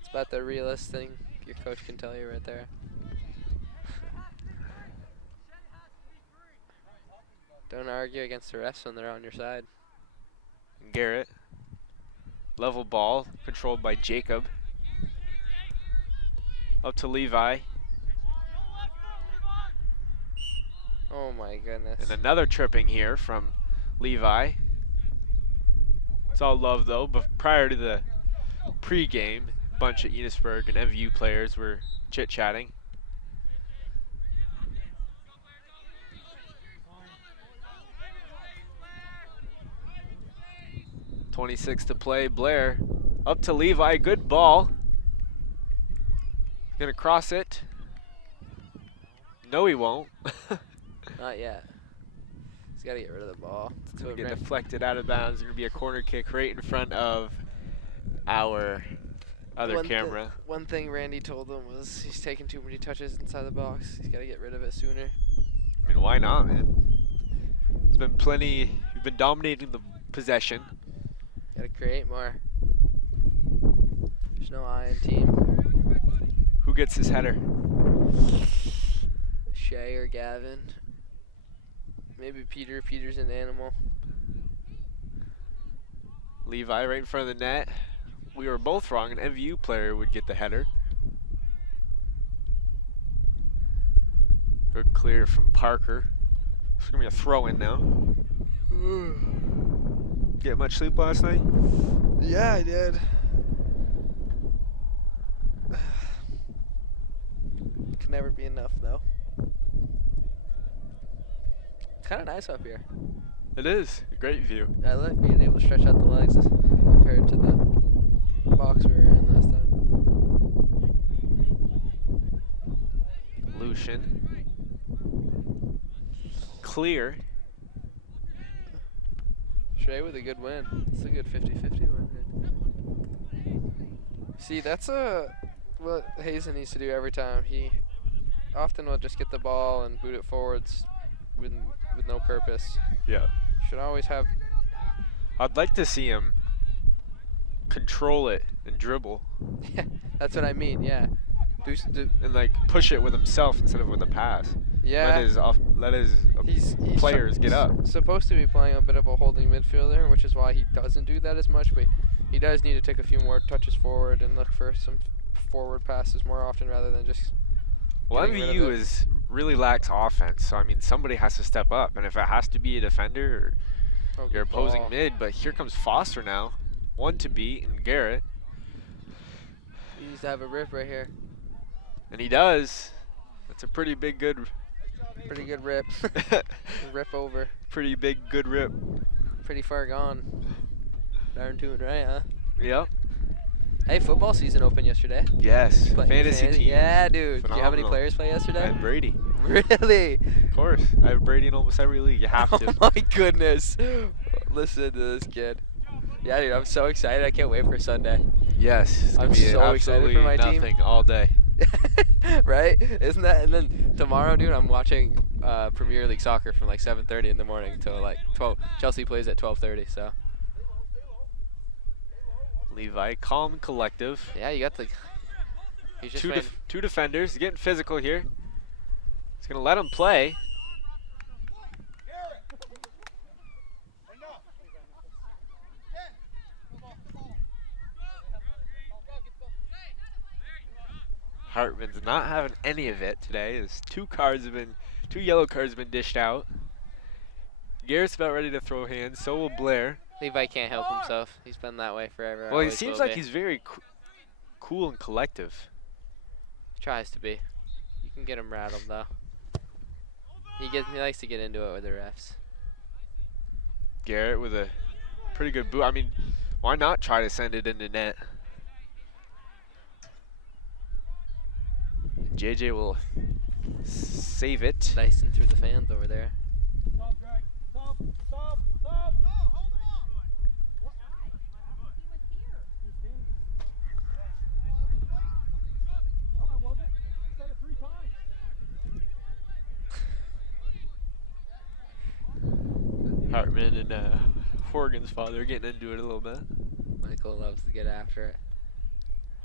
It's about the realest thing your coach can tell you right there. Don't argue against the refs when they're on your side. Garrett, level ball, controlled by Jacob. Up to Levi, Oh my goodness. and another tripping here from Levi. It's all love though, but prior to the pre-game, a bunch of Enosburg and MVU players were chit-chatting. .26 to play. Blair up to Levi. Good ball. Gonna cross it. No, he won't. Not yet. He's got to get rid of the ball. It's So gonna it get ran- deflected out of bounds. Gonna be a corner kick right in front of our other camera. One thing Randy told him was he's taking too many touches inside the box. He's got to get rid of it sooner. I mean, why not, man? There's been plenty. You've been dominating the possession. Got to create more. There's no I in team. Who gets his header? Shay or Gavin. Maybe Peter. Peter's an animal. Levi right in front of the net. We were both wrong. An MVU player would get the header. Good clear from Parker. It's gonna be a throw in now. Get much sleep last night? Yeah, I did. Can never be enough, though. It's kind of nice up here. It is a great view. I like being able to stretch out the legs compared to the box we were in last time. Lucian. Clear. Shay with a good win. It's a good 50-50 win. See, that's what Hazen needs to do every time. He often will just get the ball and boot it forwards with no purpose. Yeah. Should always have. I'd like to see him control it and dribble Yeah, that's what I mean. Yeah. and like push it with himself instead of with a pass. Yeah. Let his He's players get up. Supposed to be playing a bit of a holding midfielder, which is why he doesn't do that as much. But he does need to take a few more touches forward and look for some forward passes more often rather than just. Well, getting rid of MVU it. is really lacks offense, so I mean somebody has to step up, and if it has to be a defender or Oh, your good opposing ball. mid, but here comes Foster now, one to beat, and Garrett, He needs to have a rip right here. and he does. That's a pretty big good, Pretty good rip. Rip over. pretty big good rip. Pretty far gone. Darn tootin' right, huh? Yep. Hey, football season opened yesterday. Yes. Playing Fantasy team. Yeah, dude. Do you have any Phenomenal. players play I yesterday? had Brady. Really? Of course. I have Brady in almost every league. You have to. Oh my goodness. Listen to this kid. Yeah, dude, I'm so excited. I can't wait for Sunday. Yes. It's gonna I'm be so excited for absolutely my team. nothing all day. Right? Isn't that? And then tomorrow, dude, I'm watching Premier League soccer from like 7:30 in the morning until like 12. Chelsea plays at 12:30, so. Levi, calm and collective. Yeah, you got the. He's just Two defenders. He's getting physical here. He's gonna let him play. Hartman's not having any of it today. His two yellow cards have been dished out. Garrett's about ready to throw hands. So will Blair. Levi can't help himself. He's been that way forever. Well, he always seems will like be. he's very cool and collective. Tries to be. You can get him rattled though. He likes to get into it with the refs. Garrett with a pretty good boot. I mean, why not try to send it into net? JJ will save it. Dicing through the fans over there. Stop, Greg. Stop, stop, stop. No, hold him on. What? He was here. You standing? No, I wasn't. I said it 3 times. Hartman and Horgan's father getting into it a little bit. Michael loves to get after it.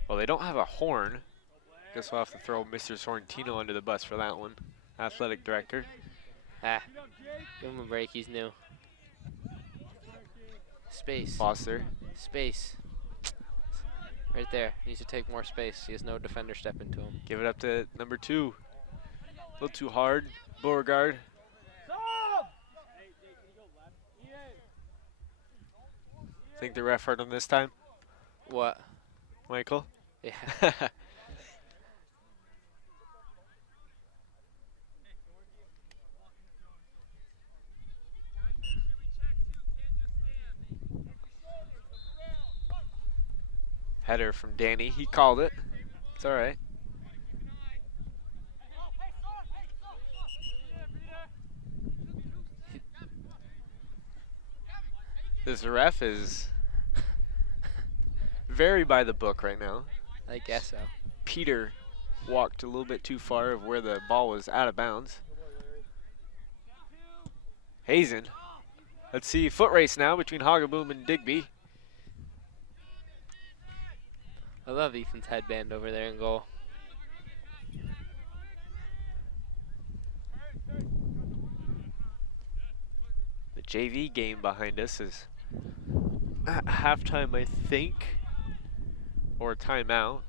Well, they don't have a horn. Guess we'll have to throw Mr. Sorrentino under the bus for that one. Athletic director. Ah, give him a break. He's new. Space. Foster. Space. Right there. He needs to take more space. He has no defender step into him. Give it up to number 2. A little too hard. Beauregard. Stop! Think the ref heard him this time, What? Michael? Yeah. Header from Danny. He called it. It's all right. This ref is very by the book right now. I guess so. Peter walked a little bit too far of where the ball was out of bounds. Hazen. Let's see, foot race now between Hagaboom and Digby. I love Ethan's headband over there in goal. The JV game behind us is at halftime, I think, or timeout.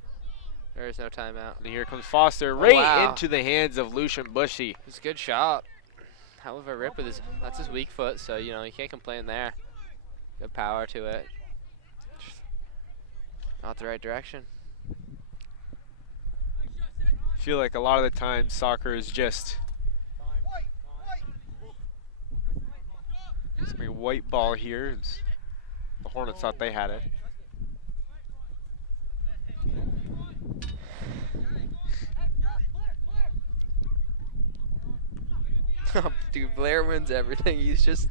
There is no timeout. And here comes Foster right wow. into the hands of Lucian Bushy. It's a good shot. Hell of a rip with that's his weak foot, so you know you can't complain there. Good power to it. Just not the right direction. I feel like a lot of the time soccer is just it's gonna be a white ball here. The Hornets thought they had it. Dude, Blair wins everything. He's just.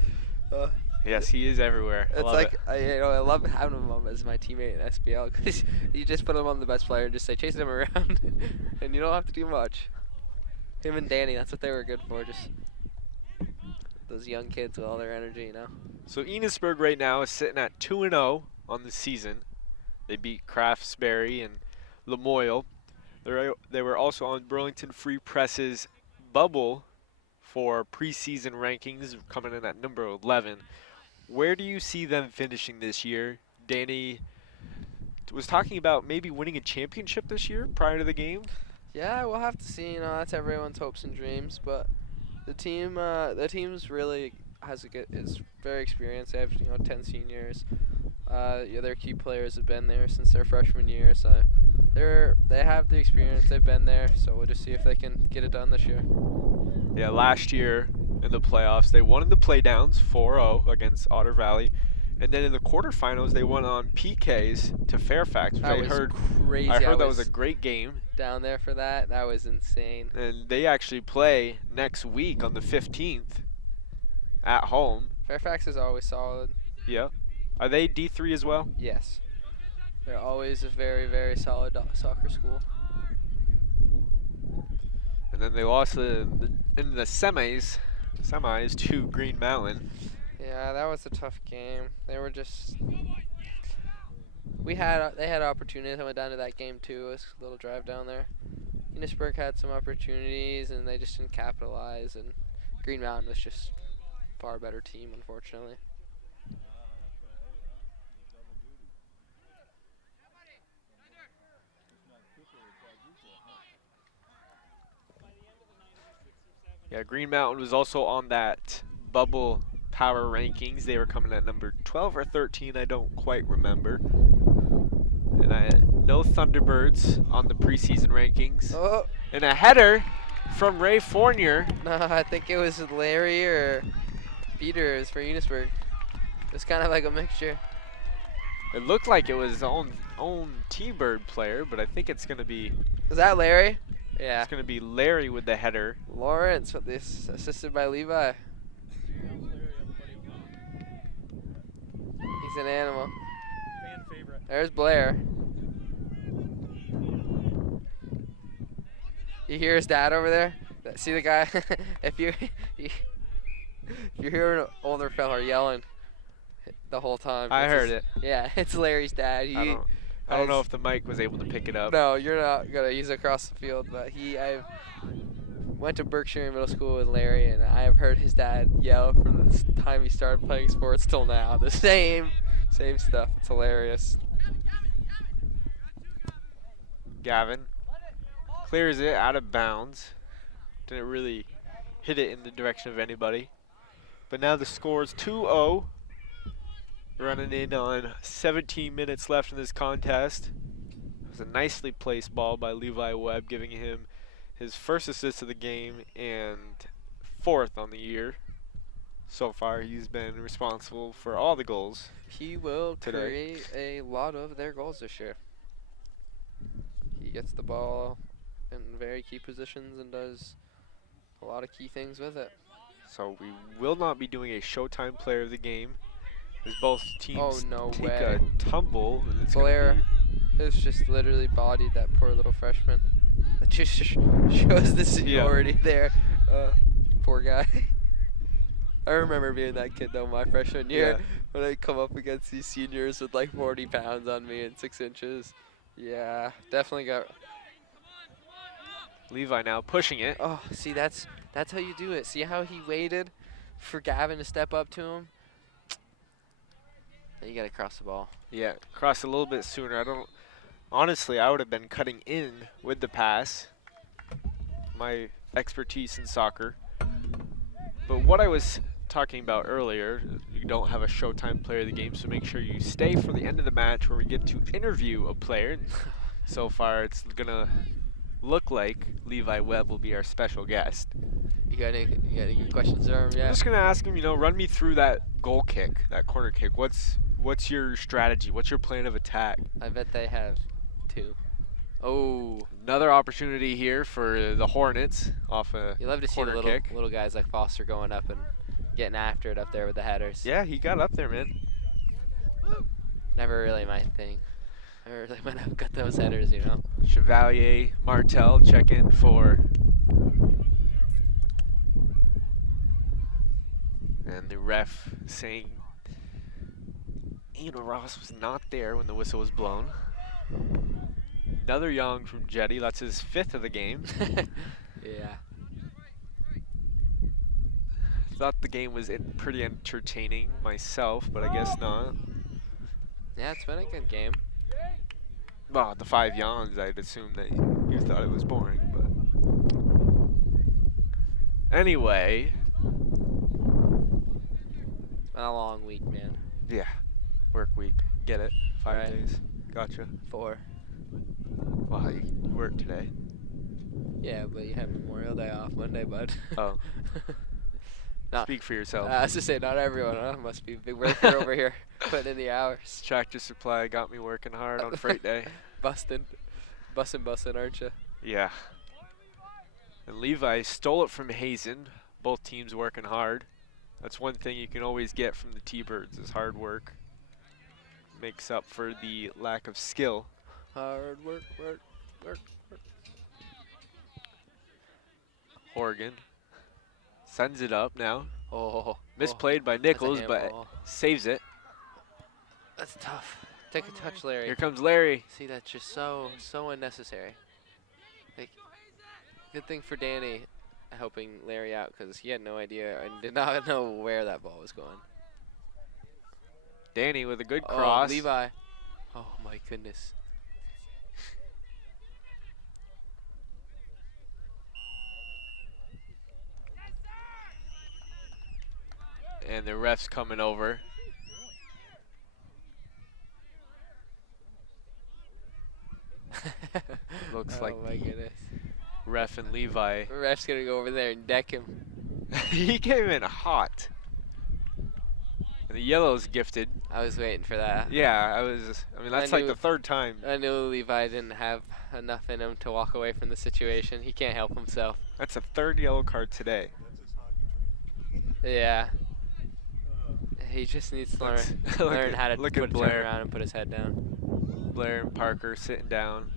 Yes, he is everywhere. I It's love like it. I love having him as my teammate in SBL because you just put him on the best player and just say chase him around, and you don't have to do much. Him and Danny, that's what they were good for. Just those young kids with all their energy, you know. So Enosburg right now is sitting at 2-0 on the season. They beat Craftsbury and Lamoille. They were also on Burlington Free Press's bubble for preseason rankings, coming in at number 11. Where do you see them finishing this year? Danny was talking about maybe winning a championship this year prior to the game. Yeah, we'll have to see. That's everyone's hopes and dreams. But the team's really is very experienced. They have 10 seniors. Their key players have been there since their freshman year, so they have the experience. They've been there, so we'll just see if they can get it done this year. Yeah, last year in the playoffs, they won in the playdowns 4-0 against Otter Valley. And then in the quarterfinals, they won on PKs to Fairfax, which That was crazy. I heard that was a great game. Down there for that. That was insane. And they actually play next week on the 15th at home. Fairfax is always solid. Yeah. Are they D3 as well? Yes. They're always a very, very solid soccer school. And then they lost in the semis to Green Mountain. Yeah, that was a tough game. They were just. They had opportunities. I went down to that game too. It was a little drive down there. Enosburg had some opportunities and they just didn't capitalize. And Green Mountain was just a far better team, unfortunately. Yeah, Green Mountain was also on that bubble power rankings. They were coming at number 12 or 13, I don't quite remember. And I know Thunderbirds on the preseason rankings. Oh. And a header from Ray Fournier. No, I think it was Larry or Peters for Enosburg. It was kind of like a mixture. It looked like it was own T-Bird player, but I think it's going to be... Was that Larry? Yeah. It's going to be Larry with the header. Lawrence with this, assisted by Levi. He's an animal. Fan favorite. There's Blair. You hear his dad over there? See the guy? if you're hearing an older fella yelling the whole time. I heard it. Yeah, it's Larry's dad. I don't know if the mic was able to pick it up. No, you're not gonna. He's across the field, but I went to Berkshire Middle School with Larry, and I've heard his dad yell from the time he started playing sports till now. The same stuff. It's hilarious. Gavin clears it out of bounds. Didn't really hit it in the direction of anybody. But now the score is 2-0. Running in on 17 minutes left in this contest. It was a nicely placed ball by Levi Webb, giving him his first assist of the game and 4th on the year. So far, he's been responsible for all the goals. He will today. create a lot of their goals this year. He gets the ball in very key positions and does a lot of key things with it. So we will not be doing a Showtime player of the game, as both teams take a tumble. And it's Blair has just literally bodied that poor little freshman. That just shows the seniority there. Poor guy. I remember being that kid though my freshman year when I come up against these seniors with like 40 pounds on me and 6 inches. Yeah, definitely got. Levi now pushing it. Oh, see, that's how you do it. See how he waited for Gavin to step up to him? Then you got to cross the ball. Yeah, cross a little bit sooner. Honestly, I would have been cutting in with the pass. My expertise in soccer. But what I was talking about earlier, you don't have a Showtime player of the game, so make sure you stay for the end of the match where we get to interview a player. So far, it's going to look like Levi Webb will be our special guest. You got any good questions there? Yeah. I'm just going to ask him, run me through that goal kick, that corner kick. What's your strategy? What's your plan of attack? I bet they have 2. Oh. Another opportunity here for the Hornets off a You love to see corner the kick. little guys like Foster going up and getting after it up there with the headers. Yeah, he got up there, man. Never really my thing. I really might have got those headers, Chevalier, Martel check in for. And the ref saying Ross was not there when the whistle was blown. Another young from Jetty. That's his 5th of the game. Yeah. Thought the game was pretty entertaining myself, but I guess not. Yeah, it's been a good game. Well, the 5 yawns, I'd assume that you thought it was boring, but anyway. It's been a long week, man. Yeah, work week. Get it? 5 Right. days. Gotcha. 4. Wow, you worked today. Yeah, but you have Memorial Day off Monday, bud. Oh. Not, Speak for yourself. I was to say, not everyone, huh? Must be a big worker over here, putting in the hours. Tractor Supply got me working hard on freight day. Busting, aren't you? Yeah. And Levi stole it from Hazen. Both teams working hard. That's one thing you can always get from the T-Birds is hard work. Makes up for the lack of skill. Hard work. Horgan sends it up now. Oh. Misplayed by That's a Nichols, but handball. saves it. That's tough. Take a touch, Larry. Here comes Larry. See, that's just so unnecessary. Like, good thing for Danny helping Larry out because he had no idea and did not know where that ball was going. Danny with a good Oh, cross. Levi. Oh, my goodness. And the ref's coming over. Looks like oh, my goodness. ref and Levi. Ref's going to go over there and deck him. He came in hot. And the yellow's gifted. I was waiting for that. Yeah, I mean, that's like knew- the 3rd time. I knew Levi didn't have enough in him to walk away from the situation. He can't help himself. That's the 3rd yellow card today. Yeah. He just needs to learn how to look at turn Blair. around and put his head down. Blair and Parker sitting down.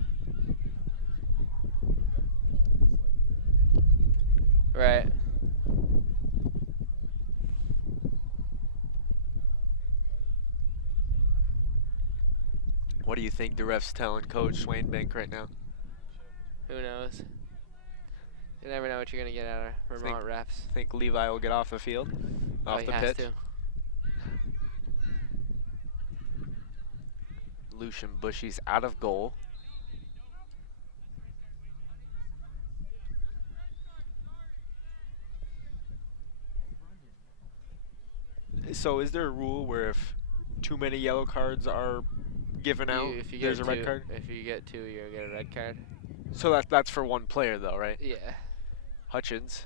Right. What do you think the ref's telling Coach Swainbank right now? Who knows? You never know what you're going to get out of Vermont refs. Think Levi will get off the field? Off he the has pitch? to. Lucian Bushy's out of goal. So is there a rule where if too many yellow cards are given out, If you there's get a red two- card? If you get 2, you'll get a red card. So that's for one player though, right? Yeah. Hutchins.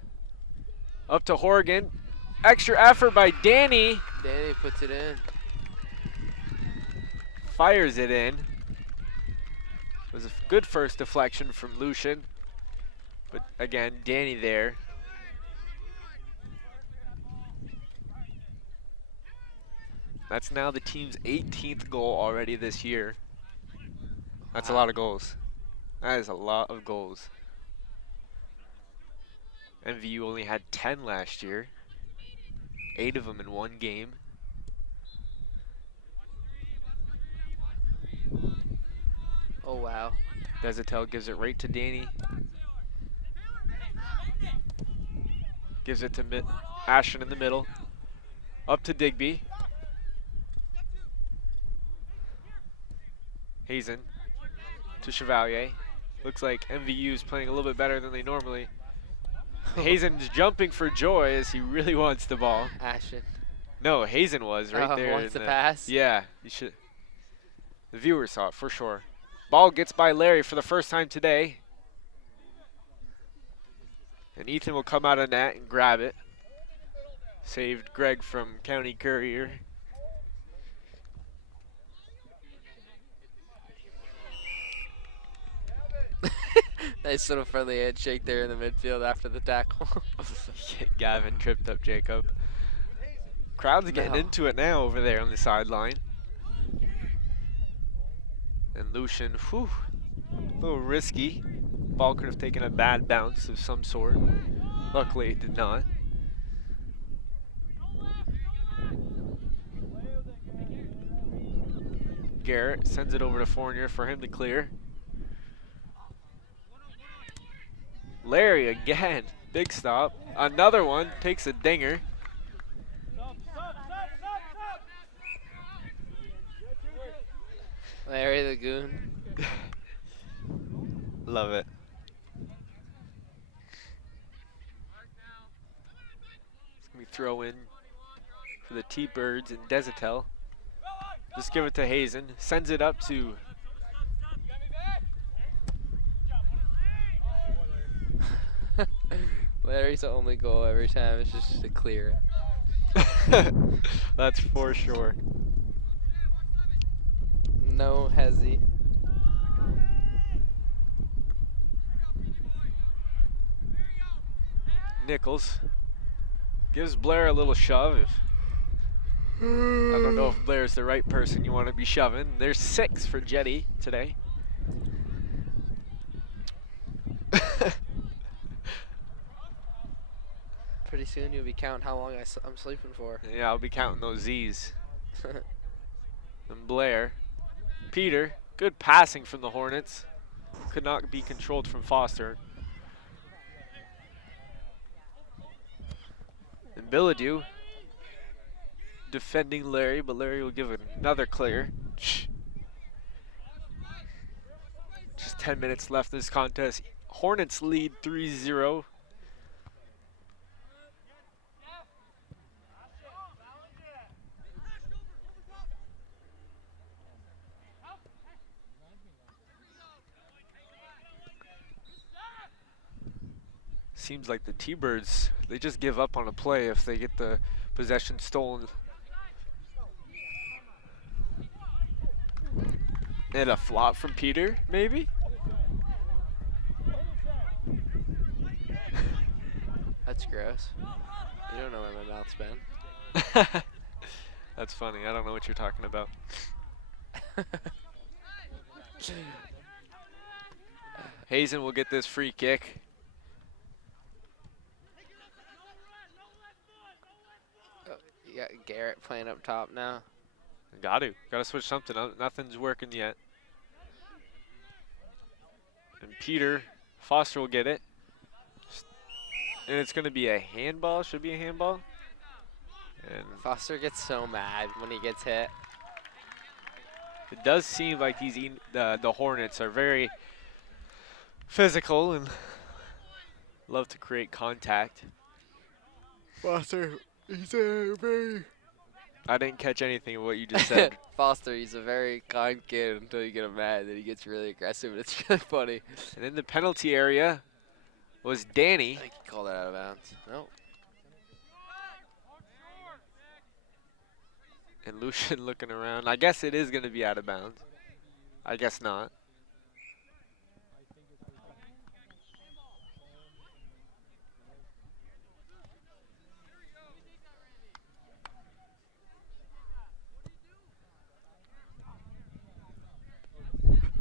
Up to Horgan. Extra effort by Danny. Danny puts it in. Fires it in. It was a good first deflection from Lucian. But again, Danny there. That's now the team's 18th goal already this year. That's a lot of goals. That is a lot of goals. MVU only had 10 last year. 8 of them in one game. Oh, wow. Desatel gives it right to Danny. Gives it to Ashton in the middle. Up to Digby. Hazen to Chevalier. Looks like MVU is playing a little bit better than they normally. Hazen's jumping for joy as he really wants the ball. Ashton. No, Hazen was right there. Wants in to pass? Yeah, you should. The viewers saw it for sure. Ball gets by Larry for the first time today. And Ethan will come out of net and grab it. Saved Greg from County Courier. Nice little friendly handshake there in the midfield after the tackle. Gavin tripped up Jacob. Crowd's getting No. into it now over there on the sideline. And Lucian, whew, a little risky. Ball could have taken a bad bounce of some sort. Luckily it did not. Garrett. Sends it over to Fournier for him to clear. Larry again. Big stop. Another one. Takes a dinger. Larry the Goon. Love it. We throw in for the T-Birds and Desitel. Just give it to Hazen. Sends it up to Larry's only goal every time is just to clear. That's for sure. No hezzy. Nichols gives Blair a little shove. I don't know if Blair's the right person you want to be shoving. There's 6 for Jetty today. Pretty soon you'll be counting how long I'm sleeping for. Yeah, I'll be counting those Z's. And Blair. Peter, good passing from the Hornets. Could not be controlled from Foster. And Billadu defending Larry, but Larry will give another clear. Just 10 minutes left in this contest. Hornets lead 3-0. Seems like the T-Birds, they just give up on a play if they get the possession stolen. And a flop from Peter, maybe? That's gross. You don't know where my mouth's been. That's funny. I don't know what you're talking about. Hazen will get this free kick. You got Garrett playing up top now. Gotta switch something up. Nothing's working yet. And Peter Foster will get it. And it's gonna be a handball. Should be a handball. And Foster gets so mad when he gets hit. it does seem like the Hornets are very physical and love to create contact. Foster, he's very. I didn't catch anything of what you just said. Foster, he's a very kind kid until you get him mad. Then he gets really aggressive, and it's really funny. And in the penalty area was Danny. I think he called it out of bounds. No. And Lucian looking around. I guess it is going to be out of bounds. I guess not.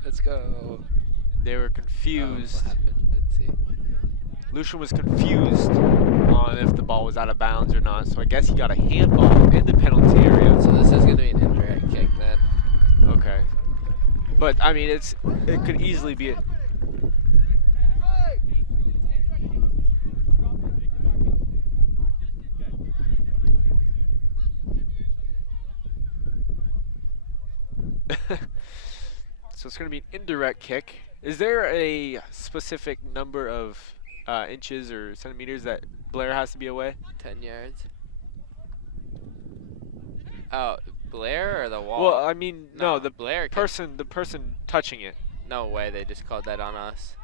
Let's go. They were confused. What happened? Let's see. Lucian was confused on if the ball was out of bounds or not, so I guess he got a handball in the penalty area. So this is going to be an indirect kick then. Okay. But, I mean, it could easily be a So it's going to be an indirect kick. Is there a specific number of inches or centimeters that Blair has to be away? 10 yards. Oh, Blair or the wall? Well, I mean, no, the Blair person touching it. No way, they just called that on us.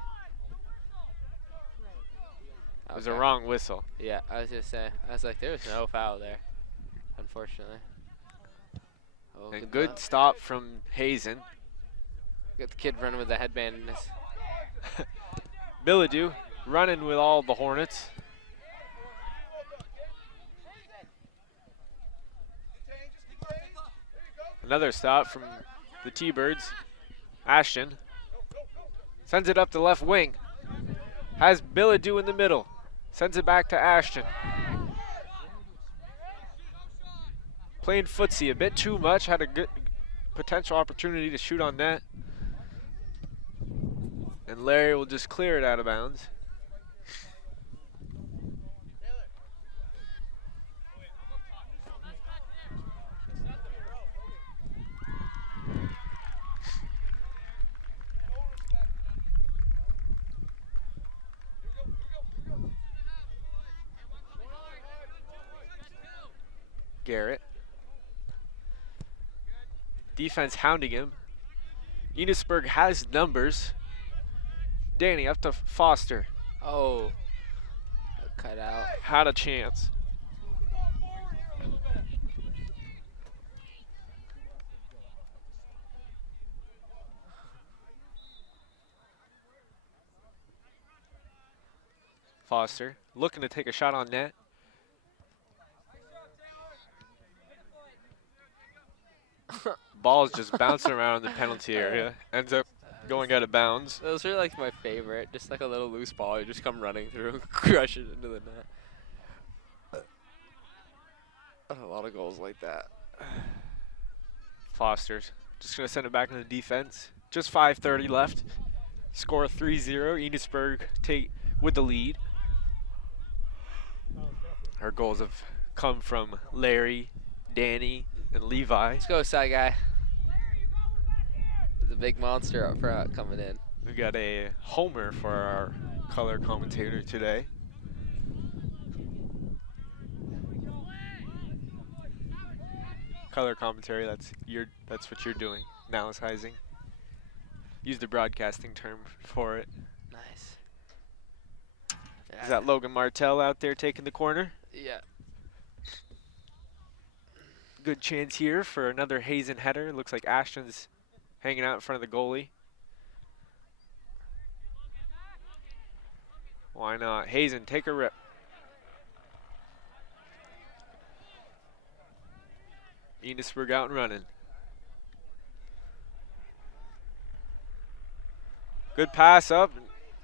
It was a wrong whistle. Yeah, I was gonna say. I was like, there was no foul there, unfortunately. Oh, And good stop from Hazen. Got the kid running with the headband in his. Billadu running with all the Hornets. Another stop from the T-Birds. Ashton sends it up the left wing. Has Billadu in the middle. Sends it back to Ashton. Playing footsie a bit too much. Had a potential opportunity to shoot on net. And Larry will just clear it out of bounds. Garrett. Defense hounding him. Enosburg has numbers. Danny up to Foster. Oh. Cut out. Had a chance. Foster looking to take a shot on net. Ball's just bouncing around in the penalty area. Ends up going out of bounds. Those are like my favorite. Just like a little loose ball. You just come running through and crush it into the net. A lot of goals like that. Foster's just going to send it back into defense. Just 5:30 left. Score 3-0. Enosburg take with the lead. Our goals have come from Larry, Danny, and Levi. Let's go, side guy. The big monster up front coming in. We got a homer for our color commentator today. Color commentary, that's what you're doing. Analyzing. Use the broadcasting term for it. Nice. Is that Logan Martell out there taking the corner? Yeah. Good chance here for another Hazen header. Looks like Ashton's hanging out in front of the goalie. Why not? Hazen, take a rip. Enosburg out and running. Good pass up.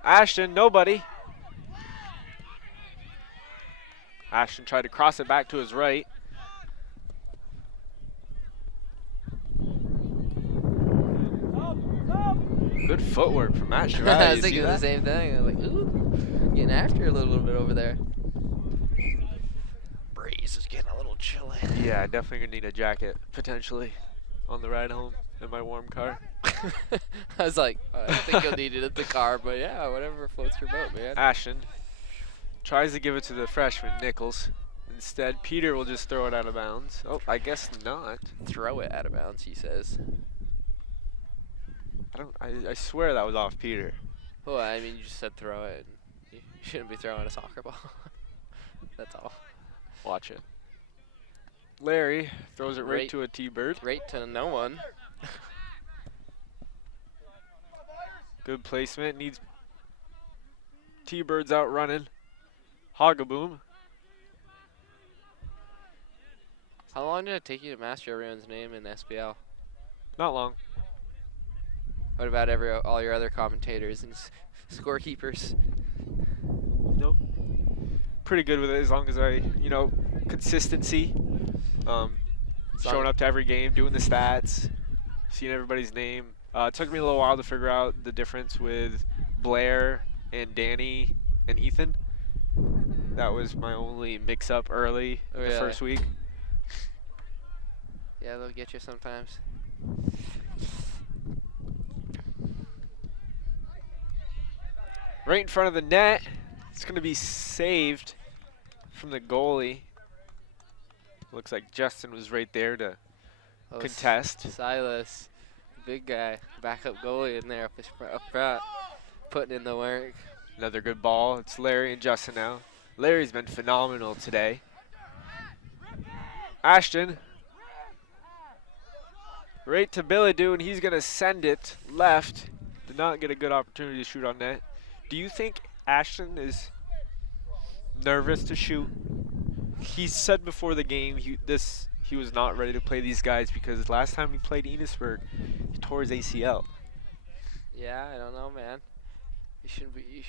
Ashton, nobody. Ashton tried to cross it back to his right. Good footwork from Ashton. Right? I was thinking the same thing. I was like, ooh, getting after a little bit over there. Breeze is getting a little chilly. Yeah, definitely gonna need a jacket potentially on the ride home in my warm car. I was like, I don't think you'll need it at the car, but yeah, whatever floats your boat, man. Ashton tries to give it to the freshman, Nichols. Instead, Peter will just throw it out of bounds. Oh, I guess not. Throw it out of bounds, he says. I swear that was off Peter. Well, I mean, you just said throw it. And you shouldn't be throwing a soccer ball. That's all. Watch it. Larry throws it right to a T-Bird. Right to no one. Good placement. Needs T-Birds out running. Hoggaboom. How long did it take you to master everyone's name in SPL? Not long. What about all your other commentators and scorekeepers? Nope. Pretty good with it as long as consistency. Showing up to every game, doing the stats, seeing everybody's name. It took me a little while to figure out the difference with Blair and Danny and Ethan. That was my only mix-up early the first week. Yeah, they'll get you sometimes. Right in front of the net. It's going to be saved from the goalie. Looks like Justin was right there to contest. Silas, big guy, backup goalie in there up front, putting in the work. Another good ball. It's Larry and Justin now. Larry's been phenomenal today. Ashton. Right to Billadoo, and he's going to send it left. Did not get a good opportunity to shoot on net. Do you think Ashton is nervous to shoot? He said before the game he was not ready to play these guys because last time he played Enosburg, he tore his ACL. Yeah, I don't know, man. You shouldn't be.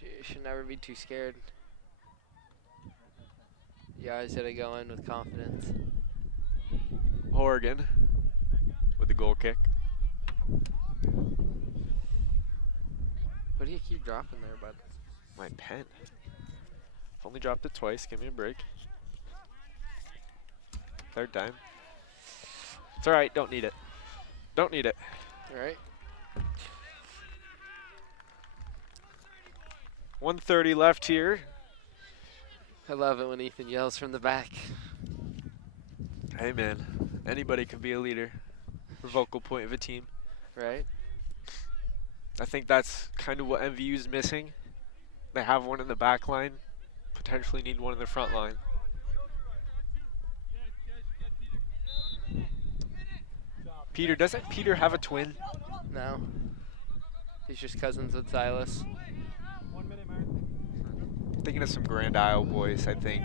You should never be too scared. You always gotta go in with confidence. Horgan goal kick. What do you keep dropping there, bud? My pen. I've only dropped it twice. Give me a break. Third time. It's all right. Don't need it. Don't need it. All right. 1:30 left here. I love it when Ethan yells from the back. Hey, man. Anybody can be a leader. A vocal point of a team. Right? I think that's kind of what MVU is missing. They have one in the back line. Potentially need one in the front line. Peter, doesn't Peter have a twin? No. He's just cousins with Silas. 1 minute, Mark. Thinking of some Grand Isle boys, I think.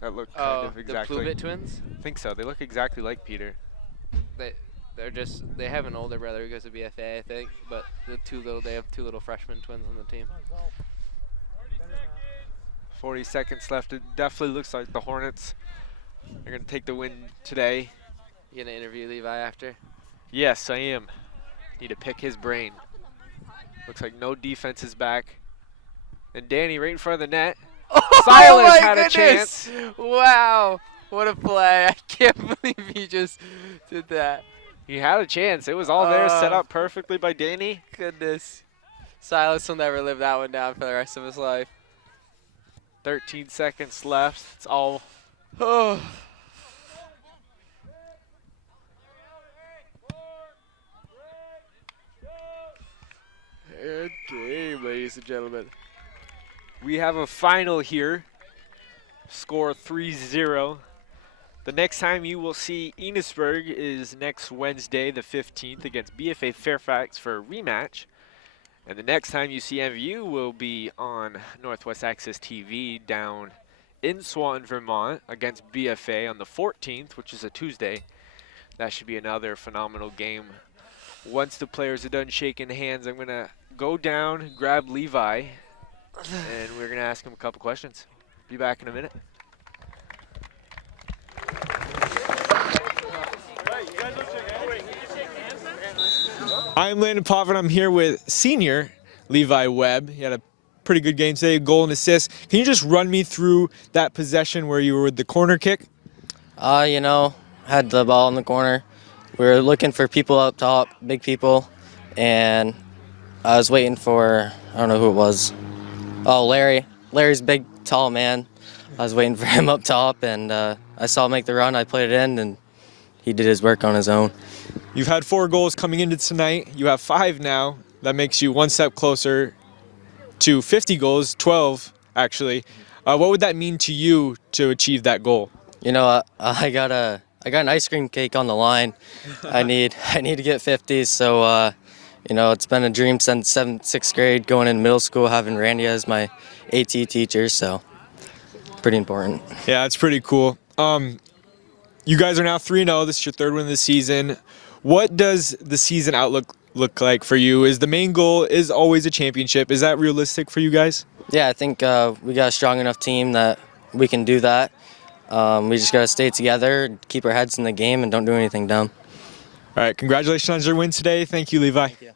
That look kind of exactly. The Pluvit twins? I think so. They look exactly like Peter. They have an older brother who goes to BFA, I think, but they have two little freshman twins on the team. 40 seconds left. It definitely looks like the Hornets are going to take the win today. You gonna interview Levi after? Yes, I am. Need to pick his brain. Looks like no defense is back. And Danny right in front of the net. Silas had a chance. Wow, what a play. I can't believe he just did that. He had a chance. It was all there, set up perfectly by Danny. Goodness. Silas will never live that one down for the rest of his life. 13 seconds left. It's all. Oh. Okay, ladies and gentlemen. We have a final here. Score 3-0. The next time you will see Enosburg is next Wednesday, the 15th, against BFA Fairfax for a rematch. And the next time you see MVU will be on Northwest Access TV down in Swanton, Vermont, against BFA on the 14th, which is a Tuesday. That should be another phenomenal game. Once the players are done shaking hands, I'm going to go down, grab Levi, and we're going to ask him a couple questions. Be back in a minute. I'm Landon Potvin. I'm here with senior Levi Webb. He had a pretty good game today, goal and assist. Can you just run me through that possession where you were with the corner kick? Had the ball in the corner. We were looking for people up top, big people, and I was waiting for, I don't know who it was. Oh, Larry. Larry's a big, tall man. I was waiting for him up top, and I saw him make the run. I played it in, and he did his work on his own. You've had 4 goals coming into tonight. You have 5 now. That makes you one step closer to 50 goals, 12 actually. What would that mean to you to achieve that goal? I got an ice cream cake on the line. I need to get 50s. So it's been a dream since 6th grade, going in middle school, having Randy as my AT teacher. So pretty important. Yeah, it's pretty cool. You guys are now 3-0. This is your 3rd win of the season. What does the season outlook look like for you? Is the main goal is always a championship? Is that realistic for you guys? Yeah, I think we got a strong enough team that we can do that. We just got to stay together, keep our heads in the game, and don't do anything dumb. All right, congratulations on your win today. Thank you, Levi. Thank you.